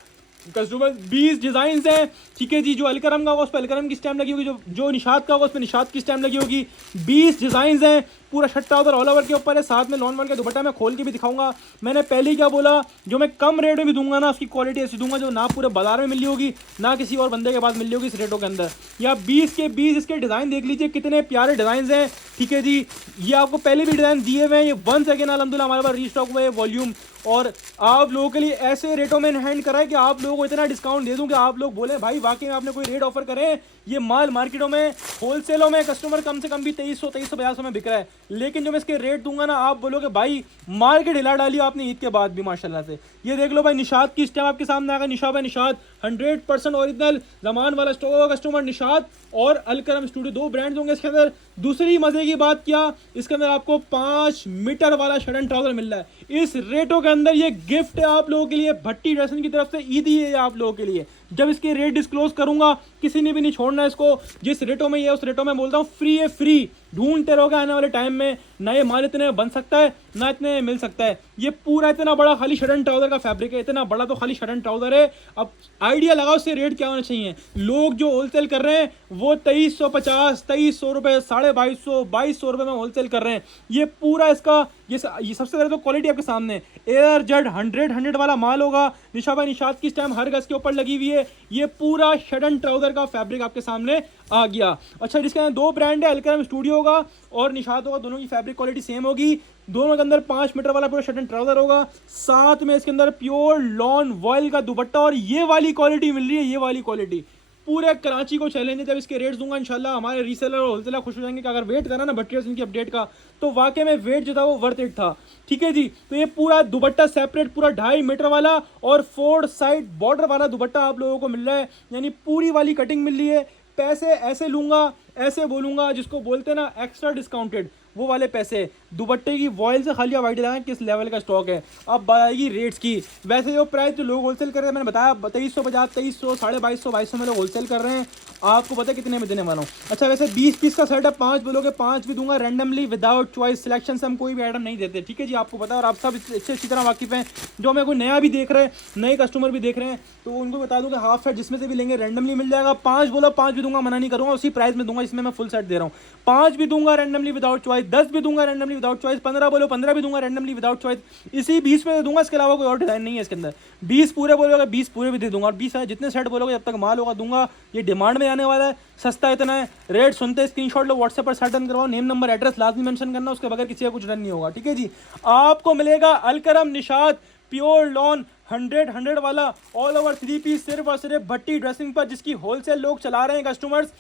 कस्टमर। 20 डिजाइन हैं। ठीक है जी, जो अलकरम का होगा उस पर अलकरम की स्टैम्प लगी होगी, जो निशात का होगा उस पर निशात की स्टैम्प लगी होगी। 20 डिजाइन हैं, पूरा शर्ट ट्राउजर ऑल ओवर के ऊपर है, साथ में लॉन वॉल का दुपट्टा मैं खोल के भी दिखाऊंगा। मैंने पहले ही क्या बोला, जो मैं कम रेट में भी दूंगा ना उसकी क्वालिटी ऐसी दूंगा जो ना पूरे बाजार में मिली होगी ना किसी और बंदे के पास मिली होगी इस रेटों के अंदर। या 20 के 20 इसके डिजाइन देख लीजिए कितने प्यारे डिजाइन हैं। ठीक है जी, ये आपको पहले भी डिजाइन दिए हुए हैं, ये वंस अगेन अल्हम्दुलिल्लाह हमारे पास रीस्टॉक हुए वॉल्यूम। और आप लोगों के लिए ऐसे रेटों में हैंड करा है कि आप लोगों को इतना डिस्काउंट दे दूं कि आप लोग बोले भाई वाकई में आपने कोई रेट ऑफर करे। ये माल मार्केटों में होलसेलों में कस्टमर कम से कम भी 2350 में बिक रहा है, लेकिन जो मैं इसके रेट दूंगा ना आप बोलोगे भाई मार्केट हिला डाली आपने ईद के बाद भी माशाल्लाह से। ये देख लो भाई, निशात की स्टैम्प आपके सामने आएगा, निशा भाई निशात 100% ओरिजिनल जमान वाला स्टॉक होगा कस्टमर। निशात निशात और अलकरम स्टूडियो, 2 ब्रांड्स होंगे इसके अंदर। दूसरी मजे की बात क्या, इसके अंदर आपको 5 मीटर वाला शर्ट एंड ट्राउजर मिल रहा है इस रेटों के अंदर। ये गिफ्ट है आप लोगों के लिए, भट्टी ड्रेसिंग की तरफ से ईदी है आप लोगों के लिए। जब इसके रेट डिस्क्लोज करूंगा किसी ने भी नहीं छोड़ना इसको। जिस रेटों में ये उस रेटों में बोलता हूँ फ्री है, फ्री। ढूंढते रहोगे आने वाले टाइम में, ना ये माल इतने बन सकता है ना इतने मिल सकता है। ये पूरा इतना बड़ा खाली शर्ट एंड ट्राउजर का फैब्रिक है, इतना बड़ा तो खाली शर्ट एंड ट्राउजर है। अब आइडिया लगाओ इससे रेट क्या होना चाहिए। लोग जो होलसेल कर रहे हैं वो 2350, 2300 रुपये, 2250, 2200 रुपये में होलसेल कर रहे हैं। ये पूरा इसका ये सबसे पहले तो क्वालिटी आपके सामने, एयर जेड 100 वाला माल होगा। निशा भाई निशात की स्टैम्प हर गज के ऊपर लगी हुई है। ये पूरा शर्ट एंड ट्राउजर का फैब्रिक आपके सामने आ गया। अच्छा, जिसके अंदर 2 ब्रांड है, अलकरम स्टूडियो होगा और निशात होगा, दोनों की फैब्रिक क्वालिटी सेम होगी। दोनों के अंदर 5 मीटर वाला पूरा शर्ट एंड ट्राउजर होगा, साथ में इसके अंदर प्योर लॉन वॉयल का दुपट्टा और ये वाली क्वालिटी मिल रही है। ये वाली क्वालिटी पूरे कराची को चैलेंज है। जब इसके रेट्स दूंगा इंशाल्लाह हमारे रीसेलर और होलसेलर खुश हो जाएंगे कि अगर वेट करा ना भट्टी इनकी अपडेट का तो वाकई में वेट जो था वो वर्थ इट था। ठीक है जी, तो ये पूरा दुपट्टा सेपरेट पूरा 2.5 मीटर वाला और 4 साइड बॉर्डर वाला दुपट्टा आप लोगों को मिल रहा है, यानी पूरी वाली कटिंग मिल रही है। पैसे ऐसे लूंगा, ऐसे बोलूंगा, जिसको बोलते हैं ना एक्स्ट्रा डिस्काउंटेड, वो वाले पैसे। दुपट्टे की वॉयल से खाली आप आइडिया लगाएं किस लेवल का स्टॉक है। अब बात आएगी रेट्स की। वैसे जो प्राइस जो लोग होलसेल कर रहे हैं, मैंने बताया 2350, 2300, 2250, 2200 में लोग होलसेल कर रहे हैं। आपको पता है कितने में देने वाला हूँ। अच्छा, वैसे 20 पीस का सेट है, 5 बोलोगे 5 भी दूंगा रैंडमली विदाउट चॉइस सिलेक्शन से। हम कोई भी आइटम नहीं देते, ठीक है जी, आपको पता है और आप सब अच्छी तरह वाकिफ हैं। जो हमें कोई नया भी देख रहे हैं, नए कस्टमर भी देख रहे हैं, तो उनको बता दूँ कि हाफ सेट जिसमें से भी लेंगे रैंडमली मिल जाएगा। 5 बोलो 5 भी दूंगा, मना नहीं करूँगा, उसी प्राइस में दूंगा इसमें मैं फुल सेट दे रहा हूँ। 5 भी दूंगा रैंडमली विदाउट चॉइस, 10 भी दूंगा रैंडमली विदाउट चॉइस, 15 बोलो 15 भी दूंगा रैंडमली विदाउट चॉइस। इसी 20 में दूंगा, इसके अलावा कोई और डिजाइन नहीं है इसके अंदर। 20 पूरे बोलोगे 20 पूरे भी दे दूंगा, और 20 जितने सेट बोलोगे जब तक माल होगा दूंगा। ये डिमांड में आने वाला है, सस्ता इतना है। रेट सुनते स्क्रीनशॉट लो, व्हाट्सएप पर सेट डन करवाओ, नेम नंबर एड्रेस लाजमी मेंशन करना, उसके बगैर किसी का कुछ डन नहीं होगा। ठीक है जी, आपको मिलेगा अलकरम निशात प्योर लॉन 100 वाला ऑल ओवर 3 पीस सिर्फ और सिर्फ भट्टी ड्रेसिंग पर, जिसकी होलसेल लोग चला रहे हैं कस्टमर्स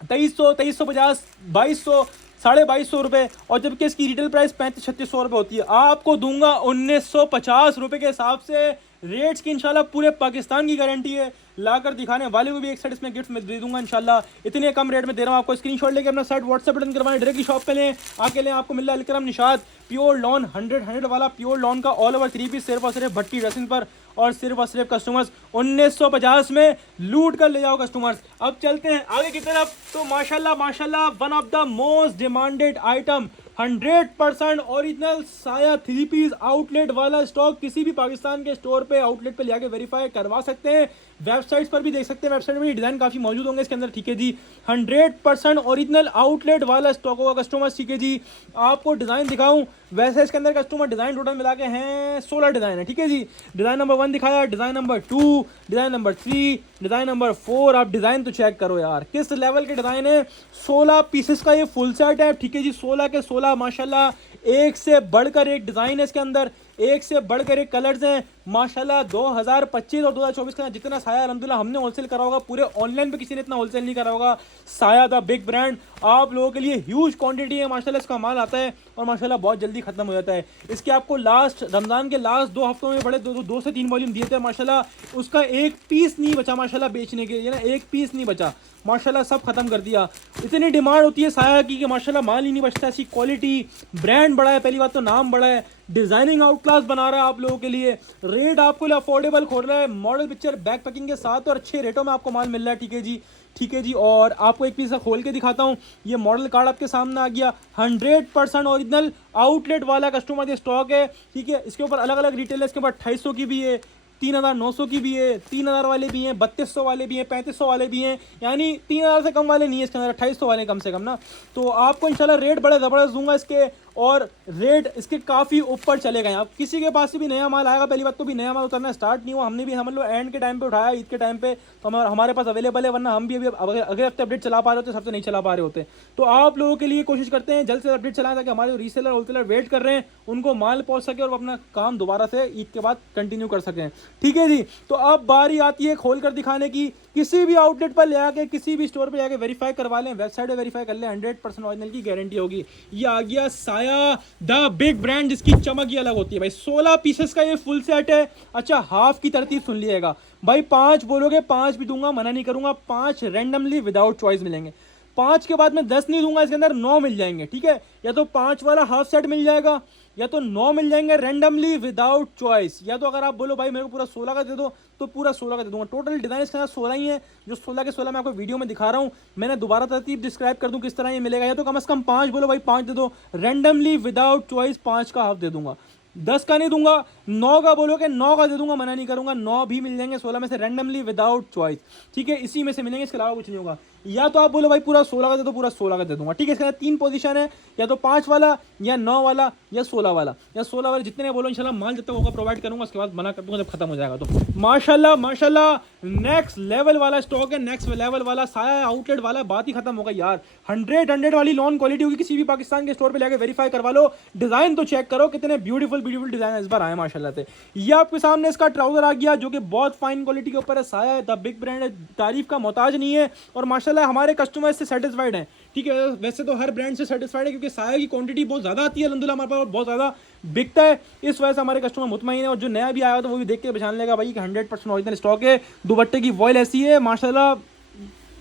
2300, 2350, 2200, 2250 रुपये, और जबकि इसकी रिटेल प्राइस 3500-3600 रुपये होती है। आपको दूंगा 1950 रुपये के हिसाब से। रेट्स की इंशाल्लाह पूरे पाकिस्तान की गारंटी है, लाकर दिखाने वाले को भी एक सेट इसमें गिफ्ट में दे दूंगा इंशाल्लाह। इतने कम रेट में दे रहा हूँ आपको। स्क्रीनशॉट लेके अपना सेट व्हाट्सएप बटन करवाएं, डायरेक्टली शॉप पे लें, आके लें। आपको मिल रहा है अलकरम निशात प्योर लॉन 100 वाला प्योर लॉन का ऑल ओवर 3 पीस सिर्फ और सिर्फ भट्टी ड्रेसिंग पर, और सिर्फ कस्टमर्स 1950 में लूट कर ले जाओ कस्टमर्स। अब चलते हैं आगे की तरफ। तो माशाल्लाह one of the most demanded item 100% original साया 3 पीस आउटलेट वाला स्टॉक किसी भी पाकिस्तान के स्टोर पे आउटलेट पे जाके वेरीफाई करवा सकते हैं। वेबसाइट्स पर भी देख सकते हैं, वेबसाइट में भी डिज़ाइन काफ़ी मौजूद होंगे इसके अंदर। ठीक है जी, 100% ओरिजिनल आउटलेट वाला स्टॉक होगा कस्टमर्स। ठीक है जी, आपको डिज़ाइन दिखाऊं, वैसे इसके अंदर कस्टमर डिज़ाइन टोटल मिला के हैं 16 डिज़ाइन है। ठीक है जी, डिज़ाइन नंबर 1 दिखाया, design number 2, design number 3, design number 4। आप डिज़ाइन तो चेक करो यार किस लेवल के डिज़ाइन है। 16 पीसेस का ये फुल सेट है। ठीक है जी, 16 के 16 माशाल्लाह, एक से बढ़कर एक डिज़ाइन है इसके अंदर, एक से बढ़कर एक कलर्स हैं माशाल्लाह। 2025 और 2024 का जितना साया अल्हम्दुलिल्लाह हमने होलसेल करा होगा, पूरे ऑनलाइन पे किसी ने इतना होलसेल नहीं करा होगा। साया द बिग ब्रांड आप लोगों के लिए ह्यूज क्वांटिटी है माशाल्लाह। इसका माल आता है और माशाल्लाह बहुत जल्दी खत्म हो जाता है। इसके आपको लास्ट रमज़ान के लास्ट 2 हफ्तों में बड़े 2 से 3 वॉल्यूम दिए थे माशाल्लाह। उसका एक पीस नहीं बचा माशाल्लाह बेचने के, ना एक पीस नहीं बचा माशाल्लाह, सब खत्म कर दिया। इतनी डिमांड होती है साया की कि माशाल्लाह माल ही नहीं बचता। ऐसी क्वालिटी, ब्रांड बड़ा है, पहली बात तो नाम बड़ा है, डिजाइनिंग आउट क्लास बना रहा है आप लोगों के लिए। रेट आपको अफोर्डेबल खोल रहा है, मॉडल पिक्चर बैक पैकिंग के साथ और अच्छे रेटों में आपको माल मिल रहा है। ठीक है जी, ठीक है जी, और आपको एक पीस खोल के दिखाता हूँ। ये मॉडल कार्ड आपके सामने आ गया, 100% ओरिजिनल आउटलेट वाला कस्टमर ये स्टॉक है। ठीक है, इसके ऊपर अलग अलग रिटेल है, इसके ऊपर 250 की भी है, 3900 की भी है, 3000 वाले भी हैं, 3200 वाले भी हैं, 3500 वाले भी हैं, यानी 3000 से कम वाले नहीं है इसके अंदर, 2800 वाले कम से कम ना। तो आपको इंशाल्लाह रेट बड़े ज़बरदस्त दूंगा इसके, और रेट इसके काफ़ी ऊपर चले गए। आप किसी के पास से भी नया माल आएगा, पहली बात तो भी नया माल उतरना स्टार्ट नहीं हुआ, हमने भी समझ लो एंड के टाइम पे उठाया, ईद के टाइम पे, तो हमारे पास अवेलेबल है, वरना हम भी अभी अगले हफ्ते अपडेट चला पा रहे होते, सबसे नहीं चला पा रहे होते। तो आप लोगों के लिए कोशिश करते हैं जल्द से अपडेट चलाएं, ताकि हमारे रीसेलर होलसेलर वेट कर रहे हैं उनको माल पहुंच सके और वो अपना काम दोबारा से ईद के बाद कंटिन्यू कर सकें। ठीक है जी, तो अब बारी आती है खोल कर दिखाने की। किसी भी आउटलेट पर ले आके, किसी भी स्टोर पर जाके वेरीफाई करवा लें, वेबसाइट पर वेरीफाई कर लें, 100% ऑरिजिनल की गारंटी होगी। ये आ गया साया साया द बिग ब्रांड, जिसकी चमक ही अलग होती है भाई। 16 पीसेस का ये फुल सेट है। अच्छा, हाफ की तरतीब सुन लीजिएगा भाई, 5 बोलोगे 5 भी दूंगा, मना नहीं करूंगा। 5 रैंडमली विदाउट चॉइस मिलेंगे। 5 के बाद में 10 नहीं दूंगा, इसके अंदर 9 मिल जाएंगे, ठीक है। या तो 5 वाला हाफ सेट मिल जाएगा, या तो 9 मिल जाएंगे रैंडमली विदाउट चॉइस। या तो अगर आप बोलो भाई मेरे को पूरा 16 का दे दो, तो पूरा 16 का दे दूंगा। टोटल डिजाइन इसके अंदर 16 ही है, जो 16 के 16 मैं आपको वीडियो में दिखा रहा हूँ। मैंने दोबारा तरतीब डिस्क्राइब कर दूं किस तरह ये मिलेगा। या तो कम से कम 5 बोलो भाई, 5 दे दो रैंडमली विदाउट चॉइस, 5 का हाफ दे दूंगा। 10 का नहीं दूंगा, 9 का बोलोगे 9 का दे दूंगा, मना नहीं करूंगा। 9 भी मिल जाएंगे 16 में से रैंडमली विदाउट चॉइस, ठीक है। इसी में से मिलेंगे, इसके अलावा कुछ नहीं होगा। या तो आप बोलो भाई पूरा 16 का दे दो, पूरा 16 का दे दूंगा, ठीक है। इसके अंदर 3 पोजीशन है, या तो 5 वाला, या 9 वाला, या 16 वाला। या 16 वाले जितने बोलो इंशाल्लाह माल जब तक होगा प्रोवाइड करूंगा, उसके बाद मना कर दूंगा जब खत्म हो जाएगा। तो माशाल्लाह माशाल्लाह नेक्स्ट लेवल वाला स्टॉक है, नेक्स्ट लेवल वाला साया आउटलेट वाला, बात ही खत्म होगा यार। 100 वाली लॉन क्वालिटी होगी, किसी भी पाकिस्तान के स्टोर पे जाके वेरीफाई करवा लो। डिजाइन तो चेक करो, कितने ब्यूटीफुल ब्यूटीफुल डिजाइन इस बार आए माशाल्लाह से। ये आपके सामने इसका ट्राउजर आ गया, जो कि बहुत फाइन क्वालिटी के ऊपर है। साया द बिग ब्रांड है, तारीफ का मोहताज नहीं है, और माशाल्लाह हमारे कस्टमर से सेटिस्फाइड हैं, ठीक है। वैसे तो हर ब्रांड से सेटिस्फाइड है, क्योंकि साया की क्वांटिटी बहुत ज़्यादा आती है अल्हम्दुलिल्लाह हमारे पास, बहुत ज़्यादा बिकता है, इस वजह से हमारे कस्टमर मुतमईन है। और जो नया भी आया तो वो भी देख के पहचान लेगा भाई कि 100% ओरिजिनल स्टॉक है। दुपट्टे की वॉइल ऐसी है माशाल्लाह,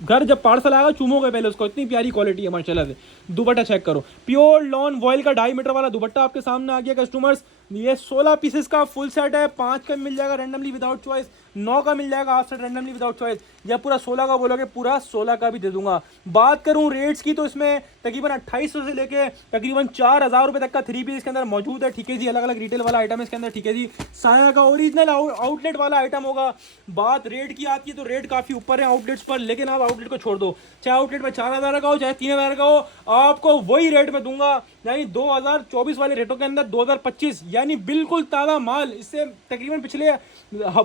घर जब पार्सल आएगा चूमोगे पहले उसको, इतनी प्यारी क्वालिटी है माशाल्लाह से। दुपट्टा चेक करो, प्योर लॉन वॉइल का 2.5 मीटर वाला दुपट्टा आपके सामने आ गया कस्टमर्स। ये 16 पीसेस का फुल सेट है। 5 का मिल जाएगा रैंडमली विदाउट चॉइस, 9 का मिल जाएगा half set randomly without choice. या पूरा 16 का बोलोगे, पूरा 16 का भी दे दूंगा। बात करूं रेट्स की, तो इसमें तकरीबन 2800 से लेके तकरीबन 4000 रुपए तक का 3 पीस इसके अंदर मौजूद है, ठीक है जी। अलग अलग रिटेल वाला आइटम है इसके अंदर, ठीक है जी। साया का ओरिजिनल आउटलेट वाला आइटम होगा। बात रेट की आती है तो रेट काफी ऊपर है आउटलेट्स पर, लेकिन आप आउटलेट को छोड़ दो, चाहे आउटलेट पर 4000 का हो चाहे 3000 का हो, आपको वही रेट में दूंगा, यानी 2024 वाले रेटों के अंदर 2025, यानी बिल्कुल ताज़ा माल। इससे तकरीबन पिछले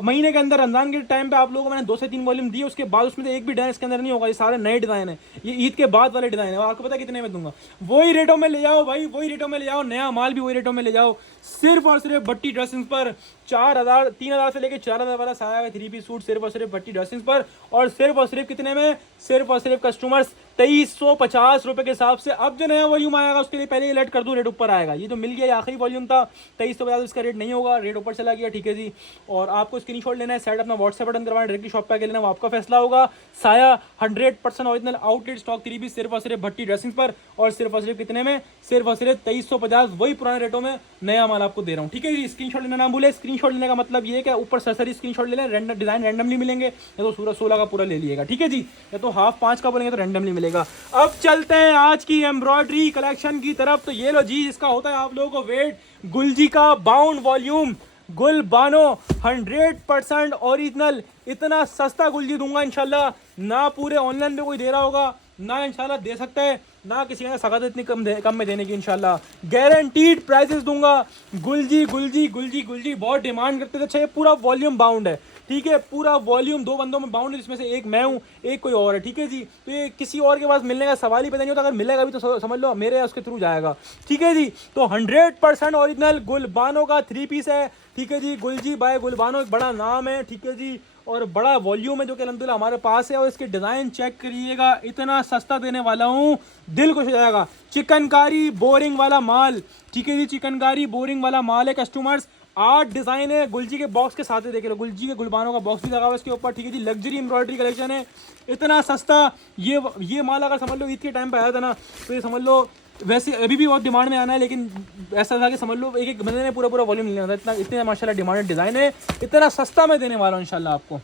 महीने के अंदर रमजान के टाइम पे आप लोगों को मैंने 2 से 3 वॉल्यूम दिए, उसके बाद उसमें से एक भी डिजाइन इसके अंदर नहीं होगा। ये सारे नए डिजाइन है, ये ईद के बाद वाले डिजाइन है। और आपको पता है कितने में दूंगा, वही रेटों में ले जाओ भाई, वही रेटों में ले जाओ, नया माल भी वही रेटों में ले जाओ। सिर्फ और सिर्फ भट्टी ड्रेसिंग पर 4000 3000 से लेकर 4000 वाला साया का 3 पीस सूट सिर्फ और सिर्फ भट्टी ड्रेसिंग पर। और सिर्फ कितने में, सिर्फ और सिर्फ कस्टमर्स 2350 रुपए के हिसाब से। अब जो नया वॉल्यूम आएगा उसके लिए पहले अलर्ट कर दूं, रेट ऊपर आएगा। ये जो मिल गया आखिरी वॉल्यूम था 2350, इसका रेट नहीं होगा, रेट ऊपर चला गया, ठीक है जी। और आपको स्क्रीनशॉट लेना है, सेट अपना व्हाट्सएप बटन करवाना, डायरेक्टली शॉप पे आके लेना, वो आपका फैसला होगा। साया 100% ओरिजिनल आउटलेट स्टॉक 3 पीस सिर्फ और सिर्फ भट्टी ड्रेसिंग पर। और सिर्फ कितने में, सिर्फ और सिर्फ 2350, वही पुराने रेटों में नया माल आपको दे रहा हूँ, ठीक है जी। स्क्रीनशॉट लेना ना भूले। स्क्रीनशॉट लेने का मतलब ये है कि ऊपर सरसरी स्क्रीनशॉट ले लें, डिजाइन रैंडमली मिलेंगे, या तो पूरा 16 का पूरा ले लीजिएगा, ठीक है जी। या तो हाफ 5 का बोलेंगे तो रैंडमली मिलेगा। अब चलते हैं आज की एम्ब्रॉयडरी कलेक्शन की तरफ। तो ये लो जी, इसका होता है आप लोगों को वेट, गुलजी का बाउंड वॉल्यूम गुल बानो 100% ओरिजिनल। इतना सस्ता गुलजी दूंगा इंशाल्लाह, ना पूरे ऑनलाइन पे कोई दे रहा होगा, ना इंशाल्लाह दे सकता है, ना किसी ने सख्त इतनी कम में देने की इंशाल्लाह गारंटीड प्राइसेस दूंगा। गुलजी गुलजी गुलजी गुलजी बहुत डिमांड करते थे। अच्छा, ये पूरा वॉल्यूम बाउंड है, ठीक है, पूरा वॉल्यूम 2 बंदों में बाउंड है, जिसमें से एक मैं हूँ, एक कोई और है, ठीक है जी। तो ये किसी और के पास मिलने का सवाल ही पैदा नहीं होता, अगर मिलेगा भी तो समझ लो मेरे उसके थ्रू जाएगा, ठीक है जी। तो 100% ओरिजिनल गुलबानो का 3 पीस है, ठीक है जी। गुलजी बाय गुलबानो एक बड़ा नाम है, ठीक है जी, और बड़ा वॉल्यूम है जो कि अल्हम्दुलिल्लाह हमारे पास है। और इसके डिज़ाइन चेक करिएगा, इतना सस्ता देने वाला हूँ, दिल खुश हो जाएगा। चिकनकारी बोरिंग वाला माल, ठीक है जी, चिकनकारी बोरिंग वाला माल है कस्टमर्स। 8 डिज़ाइन है, गुलजी के बॉक्स के साथ ही देख लो, गुलजी के गुलबानों का बॉक्स भी लगा हुआ है इसके ऊपर, ठीक है जी। लग्जरी एम्ब्रॉयडरी कलेक्शन है, इतना सस्ता। ये माल अगर समझ लो ईद के टाइम पे आया था ना, तो ये समझ लो, वैसे अभी भी बहुत डिमांड में आना है, लेकिन ऐसा था कि समझ लो एक बंदे ने पूरा वॉल्यूम लेना था, इतने माशाल्लाह डिमांडेड डिज़ाइन है, इतना सस्ता मैं देने वाला हूँ इंशाल्लाह आपको।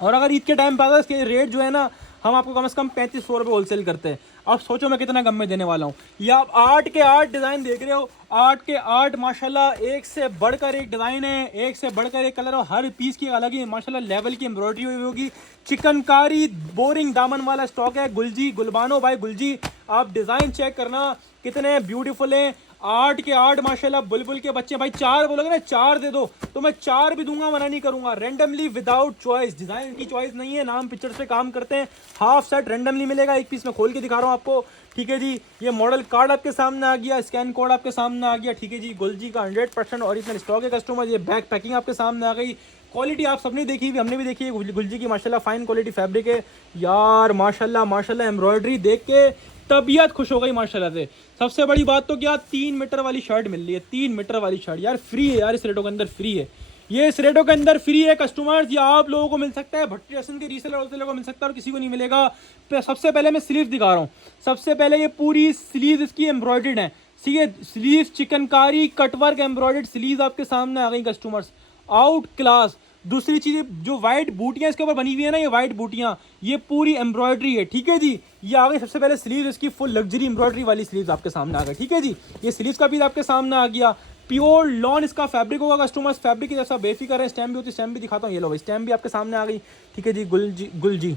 और अगर ईद के टाइम पे आता है, इसके रेट जो है ना, हम आपको कम से कम 3500 रुपये होलसेल करते हैं। अब सोचो मैं कितना कम में देने वाला हूँ। ये आप 8 के 8 डिज़ाइन देख रहे हो, 8 के 8 माशाल्लाह, एक से बढ़कर एक डिज़ाइन है, एक से बढ़कर एक कलर, और हर पीस की अलग ही माशाल्लाह लेवल की एम्ब्रॉयडरी हुई होगी। चिकनकारी बोरिंग दामन वाला स्टॉक है, गुलजी गुलबानो भाई गुलजी। आप डिज़ाइन चेक करना कितने ब्यूटीफुल हैं। 8 के 8 माशाल्लाह बुलबुल के बच्चे। भाई 4 बोलोगे ना, 4 दे दो तो मैं 4 भी दूंगा, मना नहीं करूंगा। रैंडमली विदाउट चॉइस, डिजाइन की चॉइस नहीं है, नाम पिक्चर से काम करते हैं। हाफ सेट रैंडमली मिलेगा, एक पीस में खोल के दिखा रहा हूँ आपको, ठीक है जी। ये मॉडल कार्ड आपके सामने आ गया, स्कैन कोड आपके सामने आ गया, ठीक है जी। गुलजी का 100% ओरिजिनल स्टॉक है कस्टमर। ये बैग पैकिंग आपके सामने आ गई, क्वालिटी आप सबने देखी हुई, हमने भी देखी है गुलजी की माशाल्लाह फाइन क्वालिटी फैब्रिक है यार, माशाल्लाह माशाल्लाह। एम्ब्रॉयडरी देख के तबीयत खुश हो गई माशाल्लाह से। सबसे बड़ी बात तो क्या 3 मीटर वाली शर्ट मिल रही है, 3 मीटर वाली शर्ट यार, फ्री है यार, इस रेटों के अंदर फ्री है, ये इस रेटों के अंदर फ्री है कस्टमर्स। ये आप लोगों को मिल सकता है, भट्टी रसन के रीसेलर होलसेलर को मिल सकता है और किसी को नहीं मिलेगा। सबसे पहले मैं स्लीव दिखा रहा हूँ। सबसे पहले ये पूरी स्लीव इसकी एम्ब्रॉयडर्ड है, ठीक है, sleeve chikankari cutwork embroidered sleeve आपके सामने आ गई कस्टमर्स, आउट क्लास। दूसरी चीज़ जो वाइट बूटियाँ इसके ऊपर बनी हुई है ना, ये वाइट बूटियाँ, ये पूरी एम्ब्रॉयडरी है, ठीक है जी। ये आ गई सबसे पहले स्लीव इसकी फुल लग्जरी एम्ब्रॉयडरी वाली स्लीव्स आपके सामने आ गई, ठीक है जी। ये स्लीव्स का पीस आपके सामने आ गया, प्योर लॉन इसका फैब्रिक होगा कस्टमर्स, फैब्रिक की जैसा बेफिक्र है। स्टैम्प भी होती है, स्टैम्प भी दिखाता हूँ, ये लो भाई स्टैम्प भी आपके सामने आ गई, ठीक है जी। गुलजी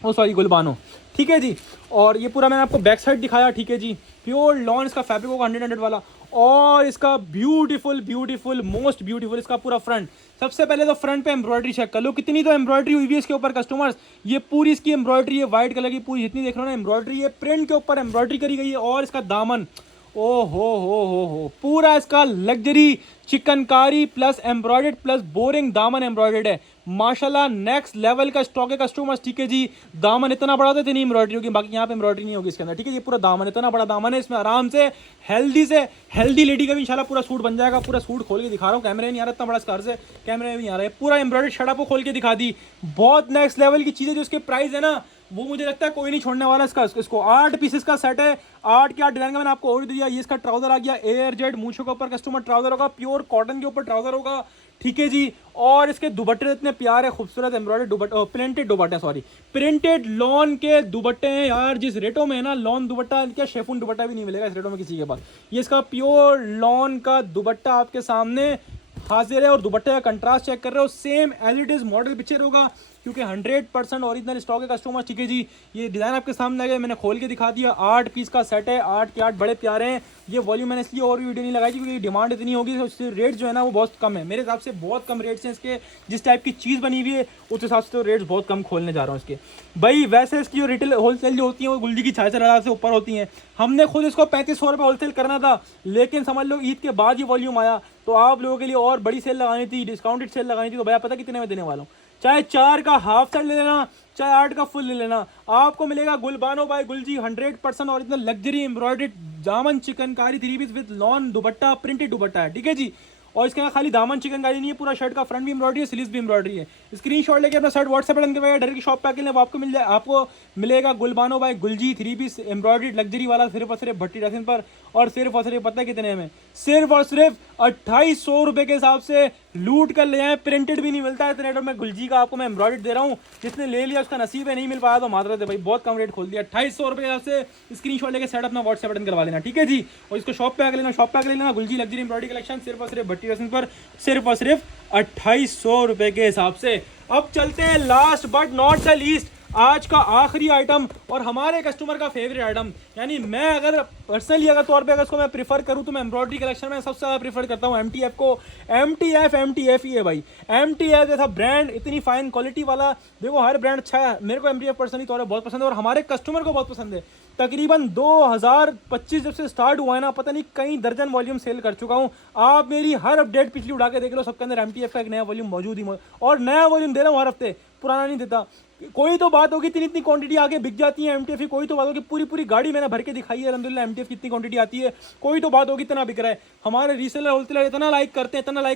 ओ सॉरी गुलबानो, ठीक है जी। और ये पूरा मैंने आपको बैक साइड दिखाया, ठीक है जी। प्योर लॉन इसका फैब्रिक होगा 100 वाला, और इसका ब्यूटीफुल ब्यूटीफुल मोस्ट ब्यूटीफुल इसका पूरा फ्रंट। सबसे पहले तो फ्रंट पे एम्ब्रॉयडरी चेक कर लो, कितनी तो एम्ब्रॉयडरी हुई है इसके ऊपर कस्टमर्स। ये पूरी इसकी एम्ब्रॉयडरी है, व्हाइट कलर की पूरी जितनी देख रहे हो ना एम्ब्रॉयडरी है, प्रिंट के ऊपर एम्ब्रॉयडरी करी गई है। और इसका दामन ओ हो पूरा इसका luxury chikankari plus embroidered plus boring दामन एम्ब्रॉयडर्ड है माशाल्लाह, नेक्स्ट लेवल का स्टॉक है कस्टमर्स, ठीक है जी। दामन इतना बड़ा होता है, इतनी एम्ब्रॉयडरी होगी, बाकी यहाँ पे एम्ब्रॉयडरी नहीं होगी इसके अंदर, ठीक है। ये पूरा दामन इतना बड़ा दामन है, इसमें आराम से हेल्दी लेडी का भी इंशाल्लाह पूरा सूट बन जाएगा। पूरा सूट खोल के दिखा रहा हूँ, कैमरे में नहीं आ रहा, इतना बड़ा स्कार से कैमरे में नहीं आ रहा है। पूरा एम्ब्रॉयडरी शर्ट आपको खोल के दिखा दी, बहुत नेक्स्ट लेवल की चीज़ें। जो इसके प्राइस है ना वो मुझे लगता है कोई नहीं छोड़ने वाला इसका। इसको 8 पीसेस का सेट है, 8 के 8 डिजाइन का मैंने आपको और दिया। ये इसका ट्राउजर आ गया एयर जेड, मूछों के ऊपर कस्टमर ट्राउजर होगा, प्योर कॉटन के ऊपर ट्राउजर होगा, ठीक है जी। और इसके दुपट्टे इतने प्यारे खूबसूरत एम्ब्रॉयडर्ड दुपट्टे, प्रिंटेड दुपट्टे सॉरी प्रिंटेड लॉन के दुपट्टे हैं यार। जिस रेटों में है ना लॉन दुपट्टा, क्या शेफून दुपट्टा भी नहीं मिलेगा इस रेटों में किसी के पास। ये इसका प्योर लॉन का दुपट्टा आपके सामने हाजिर है, और दुपट्टे का कंट्रास्ट चेक कर रहे हो, same as it is model picture होगा, क्योंकि 100% ओरिजिनल स्टॉक है कस्टमर, ठीक है जी। ये डिज़ाइन आपके सामने आ गया, मैंने खोल के दिखा दिया। 8 पीस का सेट है, 8 के 8 बड़े प्यारे हैं। ये वॉल्यूम मैंने इसलिए और भी वीडियो नहीं लगाई क्योंकि डिमांड इतनी होगी, तो इससे रेट जो है ना वो बहुत कम है मेरे हिसाब से, बहुत कम रेट्स हैं इसके। जिस टाइप की चीज़ बनी हुई है उस हिसाब से तो रेट्स बहुत कम खोलने जा रहा हूँ इसके भाई। वैसे इसकी जो रिटेल होलसेल जो होती है वो गुलजी की 4,000 से ऊपर होती हैं। हमने खुद इसको 3500 रुपये होलसेल करना था, लेकिन समझ लो ईद के बाद ये वॉल्यूम आया, तो आप लोगों के लिए और बड़ी सेल लगानी थी, डिस्काउंटेड सेल लगानी थी। तो भैया पता कितने में देने वाला हूँ, चाहे 4 का हाफ सेट ले लेना, चाहे 8 का फुल ले लेना, आपको मिलेगा Gulbano bye गुलजी 100% original luxury embroidered दामन chikankari 3 peace with lawn dupatta, printed दुपट्टा है, ठीक है जी। और इसके अंदर खाली दामन चिकनकारी नहीं है, पूरा शर्ट का फ्रंट भी एम्ब्रॉयडरी है, स्लीव्स भी एम्ब्रॉयडरी है। स्क्रीनशॉट लेके अपना शर्ट व्हाट्सएप पर डायरेक्ट की शॉप पे आके वो आपको मिल जाए, आपको मिलेगा Gulbano bye गुलजी 3 piece embroidered luxury वाला, सिर्फ और सिर्फ भट्टी रसन पर। और सिर्फ और सिर्फ पता है कितने में, सिर्फ और सिर्फ 2800 रुपये के हिसाब से लूट कर ले आए। प्रिंटेड भी नहीं मिलता है इतने रेट में, गुलजी का आपको मैं एम्ब्रॉयडर्ड दे रहा हूँ। जिसने ले लिया उसका नसीब है, नहीं मिल पाया तो मात्र भाई बहुत कम रेट खोल दिया। 2800 रुपये के हिसाब से स्क्रीनशॉट लेके सेट अपना व्हाट्सएप बटन करवा लेना, ठीक है जी। और इसको शॉप पे आकर लेना, शॉप पे आकर लेना गुलजी लग्जरी एम्ब्रॉयडरी कलेक्शन, सिर्फ और सिर्फ भट्टी रसन पर, सिर्फ और सिर्फ 2800 रुपये के हिसाब से। अब चलते हैं last but not the least, आज का आखिरी आइटम और हमारे कस्टमर का फेवरेट आइटम। यानी मैं अगर पर्सनली अगर तौर पे अगर इसको मैं प्रीफर करूँ तो मैं एम्ब्रॉयडरी कलेक्शन में सबसे ज़्यादा प्रीफर करता हूँ MTF को। MTF ही है भाई, MTF जैसा ब्रांड, इतनी फाइन क्वालिटी वाला। देखो हर ब्रांड अच्छा है, मेरे को MTF पर्सनली तौर पर बहुत पसंद है और हमारे कस्टमर को बहुत पसंद है। तकरीबन 2025 जब से स्टार्ट हुआ है ना, पता नहीं कई दर्जन वॉल्यूम सेल कर चुका हूँ। आप मेरी हर अपडेट पिछली उठा के देख लो, सबके अंदर MTF का एक नया वॉल्यूम मौजूद ही और नया वॉल्यूम दे रहा हूँ हर हफ्ते, पुराना नहीं देता। कोई तो बात होगी, इतनी क्वांटिटी आगे बिक जाती है MTF की, कोई तो बात होगी, पूरी गाड़ी मैंने भर के दिखाई है अल्हम्दुलिल्लाह MTF की इतनी क्वांटिटी आती है। कोई तो बात होगी इतना बिक रहा है, हमारे रीसेलर होलसेलर इतना लाइक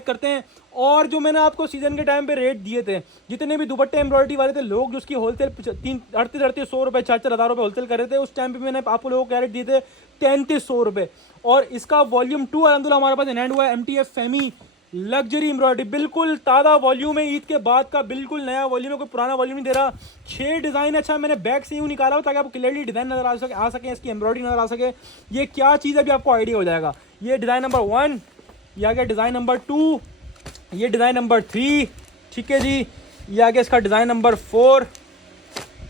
करते हैं। और जो मैंने आपको सीजन के टाइम पे रेट दिए थे, जितने भी दुपट्टे एम्ब्रॉयडरी वाले थे, लोग जो उसकी होलसेल 3800 रुपये 4,000 रुपये होलसेल कर रहे थे, उस टाइम पे मैंने आपको लोगों को रेट दिए थे 3300 रुपये। और इसका वॉल्यूम 2 अल्हम्दुलिल्लाह हमारे पास एंड हुआ है, MTF फेमी लग्जरी एम्ब्रॉयडरी, बिल्कुल ताज़ा वॉल्यूम है, ईद के बाद का बिल्कुल नया वॉल्यूम है, कोई पुराना वॉल्यूम नहीं दे रहा। 6 डिज़ाइन अच्छा मैंने बैक से यूँ निकाला हो ताकि आपको क्लियरली डिज़ाइन नज़र आ सके, इसकी एम्ब्रॉयडरी नज़र आ सके। ये क्या चीज़ है अभी आपको आइडिया हो जाएगा। ये डिज़ाइन नंबर 1, ये आ गया डिज़ाइन नंबर 2, ये डिज़ाइन नंबर 3, ठीक है जी। ये आ गया इसका डिज़ाइन नंबर 4,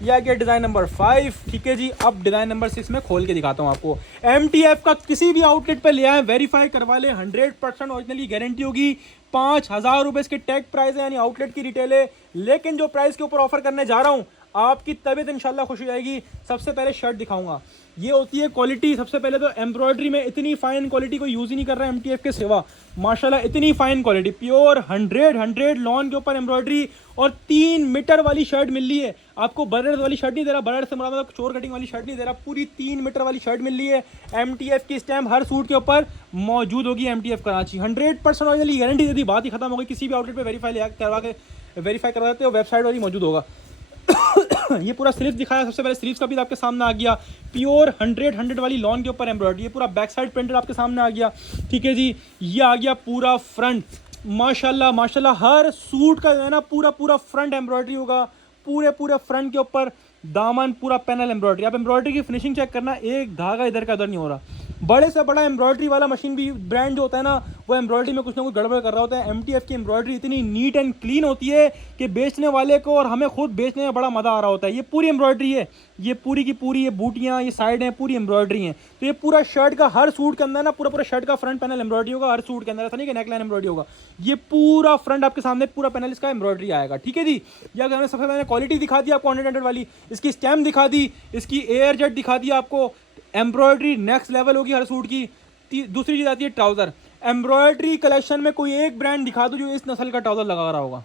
ये आ गया डिज़ाइन नंबर 5, ठीक है जी। अब डिज़ाइन नंबर 6 में खोल के दिखाता हूँ आपको। MTF का किसी भी आउटलेट पर ले आए, वेरीफाई करवा ले, 100% ओरिजिनली गारंटी होगी। 5,000 रुपये इसके टैग प्राइस है, यानी आउटलेट की रिटेल है, लेकिन जो प्राइस के ऊपर ऑफर करने जा रहा हूँ आपकी तबीयत इंशाल्लाह खुश हो जाएगी। सबसे पहले शर्ट दिखाऊंगा, ये होती है क्वालिटी। सबसे पहले तो एम्ब्रॉयडरी में इतनी फाइन क्वालिटी कोई यूज़ ही नहीं कर रहा है एमटीएफ के सिवा, माशाल्लाह इतनी फाइन क्वालिटी, प्योर 100 लॉन के ऊपर एम्ब्रॉयडरी, और 3 मीटर वाली शर्ट मिल रही है आपको। बर्ड वाली शर्ट नहीं दे रहा, बर्ड से मतलब चोर कटिंग वाली शर्ट नहीं दे रहा, पूरी 3 मीटर वाली शर्ट मिल रही है। एमटीएफ की स्टैम्प हर सूट के ऊपर मौजूद होगी। एमटीएफ कराची 100% ऑरिजिनल गारंटी दे दी, बात ही खत्म हो गई। किसी भी आउटलेट पे वेरीफाई करवा देते हो, वेबसाइट वाली मौजूद होगा। ये पूरा स्लीव्स दिखाया, सबसे पहले स्लीव्स का भी आपके सामने आ गया, प्योर 100 वाली लॉन के ऊपर एम्ब्रॉयडरी। ये पूरा बैक साइड प्रिंटेड आपके सामने आ गया, ठीक है जी। ये आ गया पूरा फ्रंट, माशाल्लाह माशाल्लाह हर सूट का जो है ना पूरा फ्रंट एम्ब्रॉयडरी होगा। पूरे फ्रंट के ऊपर दामन पूरा पैनल एम्ब्रॉयडरी। आप एम्ब्रॉयडरी की फिनिशिंग चेक करना, एक धागा इधर का उधर नहीं हो रहा। बड़े से बड़ा एम्ब्रॉयडरी वाला मशीन भी ब्रांड जो होता है ना, वो एम्ब्रॉयडरी में कुछ ना कुछ गड़बड़ कर रहा होता है। एमटीएफ की एम्ब्रॉयडरी इतनी नीट एंड क्लीन होती है कि बेचने वाले को और हमें खुद बेचने में बड़ा मज़ा आ रहा होता है। ये पूरी एम्ब्रॉयडरी है, ये पूरी की पूरी, ये बूटियाँ, ये साइड हैं, पूरी एम्ब्रॉयडरी हैं। तो ये पूरा शर्ट का हर सूट के अंदर ना पूरा शर्ट का फ्रंट पैनल एम्ब्रॉयडरी होगा हर सूट के अंदर, ऐसा नहीं कि नेकलाइन एम्ब्रॉयडरी होगा। ये पूरा फ्रंट आपके सामने पूरा पैनल इसका एम्ब्रॉयडरी आएगा, ठीक है जी। ये अगर सबसे पहले क्वालिटी दिखा दी आपको 100 वाली, इसकी स्टैम्प दिखा दी, इसकी एयर जेट दिखा दी आपको। एम्ब्रॉयडरी नेक्स्ट लेवल होगी हर सूट की। दूसरी चीज़ आती है ट्राउज़र। एम्ब्रॉयडरी कलेक्शन में कोई एक ब्रांड दिखा दो जो इस नस्ल का ट्राउज़र लगा रहा होगा,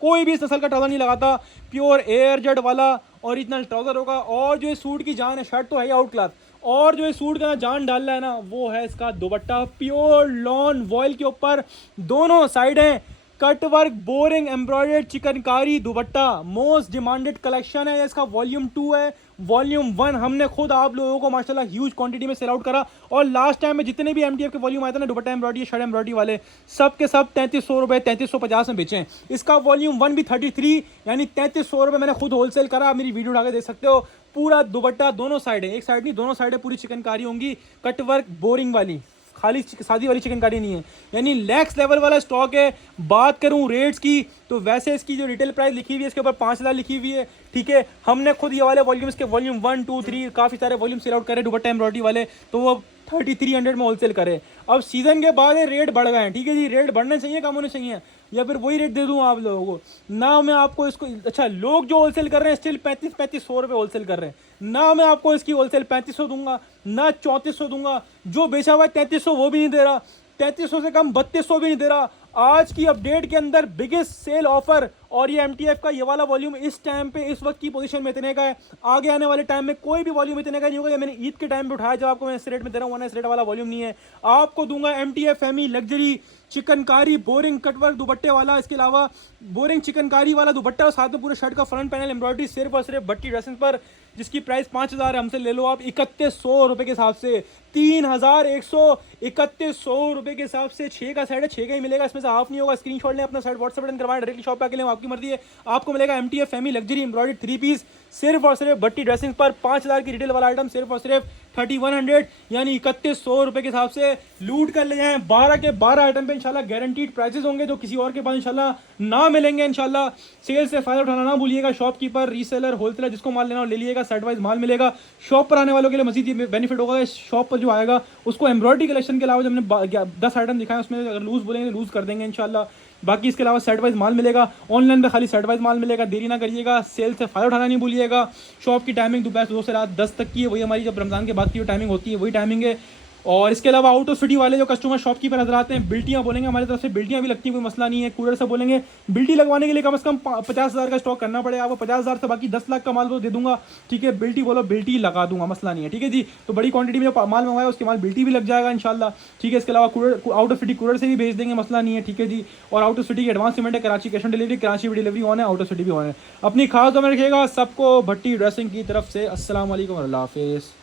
कोई भी इस नस्ल का ट्राउज़र नहीं लगाता। प्योर एयर जेट वाला ओरिजिनल ट्राउज़र होगा। और जो इस सूट की जान है, शर्ट तो है ही आउट क्लास, और जो इस सूट का जान डाल रहा है ना, वो है इसका दुपट्टा। प्योर लॉन वॉयल के ऊपर दोनों साइडें cut work boring embroidered chikankari दुपट्टा। मोस्ट डिमांडेड कलेक्शन है, इसका वॉल्यूम 2 है। वॉल्यूम 1 हमने खुद आप लोगों को माशाल्लाह ह्यूज क्वांटिटी में सेल आउट करा, और लास्ट टाइम में जितने भी एमटीएफ के वॉल्यूम आए थे ना दुपट्टा एम्ब्रॉयडरी शर्ट एम्ब्रॉयडरी वाले, सब के सब 3300 रुपये 3350 में बेचे हैं। इसका वॉल्यूम 1 भी 33 यानी 3300 रुपये मैंने खुद होलसेल करा। आप मेरी वीडियो उठा के देख सकते हो। पूरा दुपट्टा दोनों साइड है, एक साइड नहीं दोनों साइड पूरी चिकनकारी होंगी, कट वर्क बोरिंग वाली, खाली सादी वाली चिकनकारी नहीं है, यानी नेक्स्ट लेवल वाला स्टॉक है। बात करूं रेट्स की तो वैसे इसकी जो रिटेल प्राइस लिखी हुई है इसके ऊपर 5000 लिखी हुई है, ठीक है। हमने खुद ये वाले वॉल्यूम, इसके वॉल्यूम 1 2 3 काफ़ी सारे वॉल्यूम सेल आउट करे दुपट्टा एम्ब्रॉयडरी वाले, तो वो 3300 में होलसेल करे। अब सीजन के बाद रेट बढ़ गए हैं, ठीक है जी। रेट बढ़ने चाहिए, कम होने चाहिए, या फिर वही रेट दे दूं आप लोगों को ना। मैं आपको इसको, अच्छा लोग जो होलसेल कर रहे हैं स्टिल 3500 रुपये होलसेल कर रहे हैं ना। मैं आपको इसकी होलसेल 3500 दूंगा ना 3400 दूंगा। जो बेचा हुआ है 3300 वो भी नहीं दे रहा, 3300 से कम 3200 भी नहीं दे रहा। आज की अपडेट के अंदर बिगेस्ट सेल ऑफर, और ये एमटीएफ का ये वाला वॉल्यूम इस टाइम पे इस वक्त की पोजीशन में इतने का है। आगे आने वाले टाइम में कोई भी वॉल्यूम इतने का नहीं होगा। ये मैंने ईद के टाइम पे उठाया, जब आपको मैं इस रेट में दे रहा हूँ, इस रेट वाला वॉल्यूम नहीं है। आपको दूंगा एमटीएफ एमी लग्जरी चिकनकारी बोरिंग कटवर्क दुपट्टे वाला, इसके अलावा बोरिंग चिकनकारी वाला दुपट्टा, और साथ में पूरे शर्ट का फ्रंट पैनल एम्ब्रॉयडरी सिर्फ और सिर्फ भट्टी ड्रेसिंग पर, जिसकी प्राइस 5000 है। हमसे ले लो आप 3100 रुपये के हिसाब से, 3100 रुपये के हिसाब से। 6 का सेट है, 6 का ही मिलेगा, इसमें से हाफ नहीं होगा। स्क्रीनशॉट लें, अपना सेट व्हाट्सएप बटन करवाएं, डायरेक्टली शॉप पे आके लें, आपकी मर्जी है। आपको मिलेगा MTF family luxury embroidery 3 piece सिर्फ और सिर्फ भट्टी ड्रेसिंग पर। 5000 की रिटेल वाला आइटम सिर्फ और सिर्फ 3100 यानी 3100 रुपये के हिसाब से लूट कर ले जाएं। 12 के 12 आइटम पे इंशाल्लाह गारंटीड प्राइसेस होंगे, जो किसी और के पास इंशाल्लाह ना मिलेंगे। इंशाल्लाह सेल से फायदा उठाना ना भूलिएगा। शॉपकीपर, रीसेलर, होलसेलर, जिसको माल लेना हो ले लीजिएगा, सेट वाइज माल मिलेगा। शॉप पर आने वालों के लिए मजीद ये बेनिफिट होगा, शॉप पर जो आएगा उसको एम्ब्रॉयडरी कलेक्शन के अलावा जो हमने 10 आइटम दिखाए उसमें अगर लूज बोलेंगे लूज कर देंगे इंशाल्लाह। बाकी इसके अलावा सेट वाइज माल मिलेगा। ऑनलाइन पे खाली सेट वाइज माल मिलेगा, देरी ना करिएगा। सेल से फायदा उठाना नहीं भूलिएगा। शॉप की टाइमिंग दोपहर 2 से रात 10 तक की है, वही हमारी जब रमज़ान के बाद की टाइमिंग होती है वही टाइमिंग है। और इसके अलावा आउट ऑफ सिटी वाले जो कस्टमर शॉपकीपर नजर आते हैं, बिल्टियाँ बोलेंगे हमारी तरफ से, बिल्टियाँ भी लगती हैं, कोई मसला नहीं है। कूलर से बोलेंगे बिल्टी लगवाने के लिए कम से कम 50,000 का स्टॉक करना पड़ेगा आपको। 50,000 से बाकी 10 लाख का माल वो दे दूंगा, ठीक है। बिल्टी बोलो बिल्टी लगा दूंगा, मसला नहीं है, ठीक है जी। तो बड़ी क्वांटिटी में जो माल मंगवाया उसके माल बिल्टी भी लग जाएगा इंशाल्लाह, ठीक है। इसके अलावा cooler out of city cooler से भी भेज देंगे, मसला नहीं है, ठीक है जी। और आउट ऑफ सिटी की एडवांस पेमेंट है, Karachi cash on delivery, Karachi भी डिलीवरी ऑन है, आउट ऑफ सिटी भी ऑन है। अपनी खास ध्यान रखिएगा। सबको भट्टी ड्रेसिंग की तरफ से अस्सलाम वालेकुम, अल्लाह हाफिज़।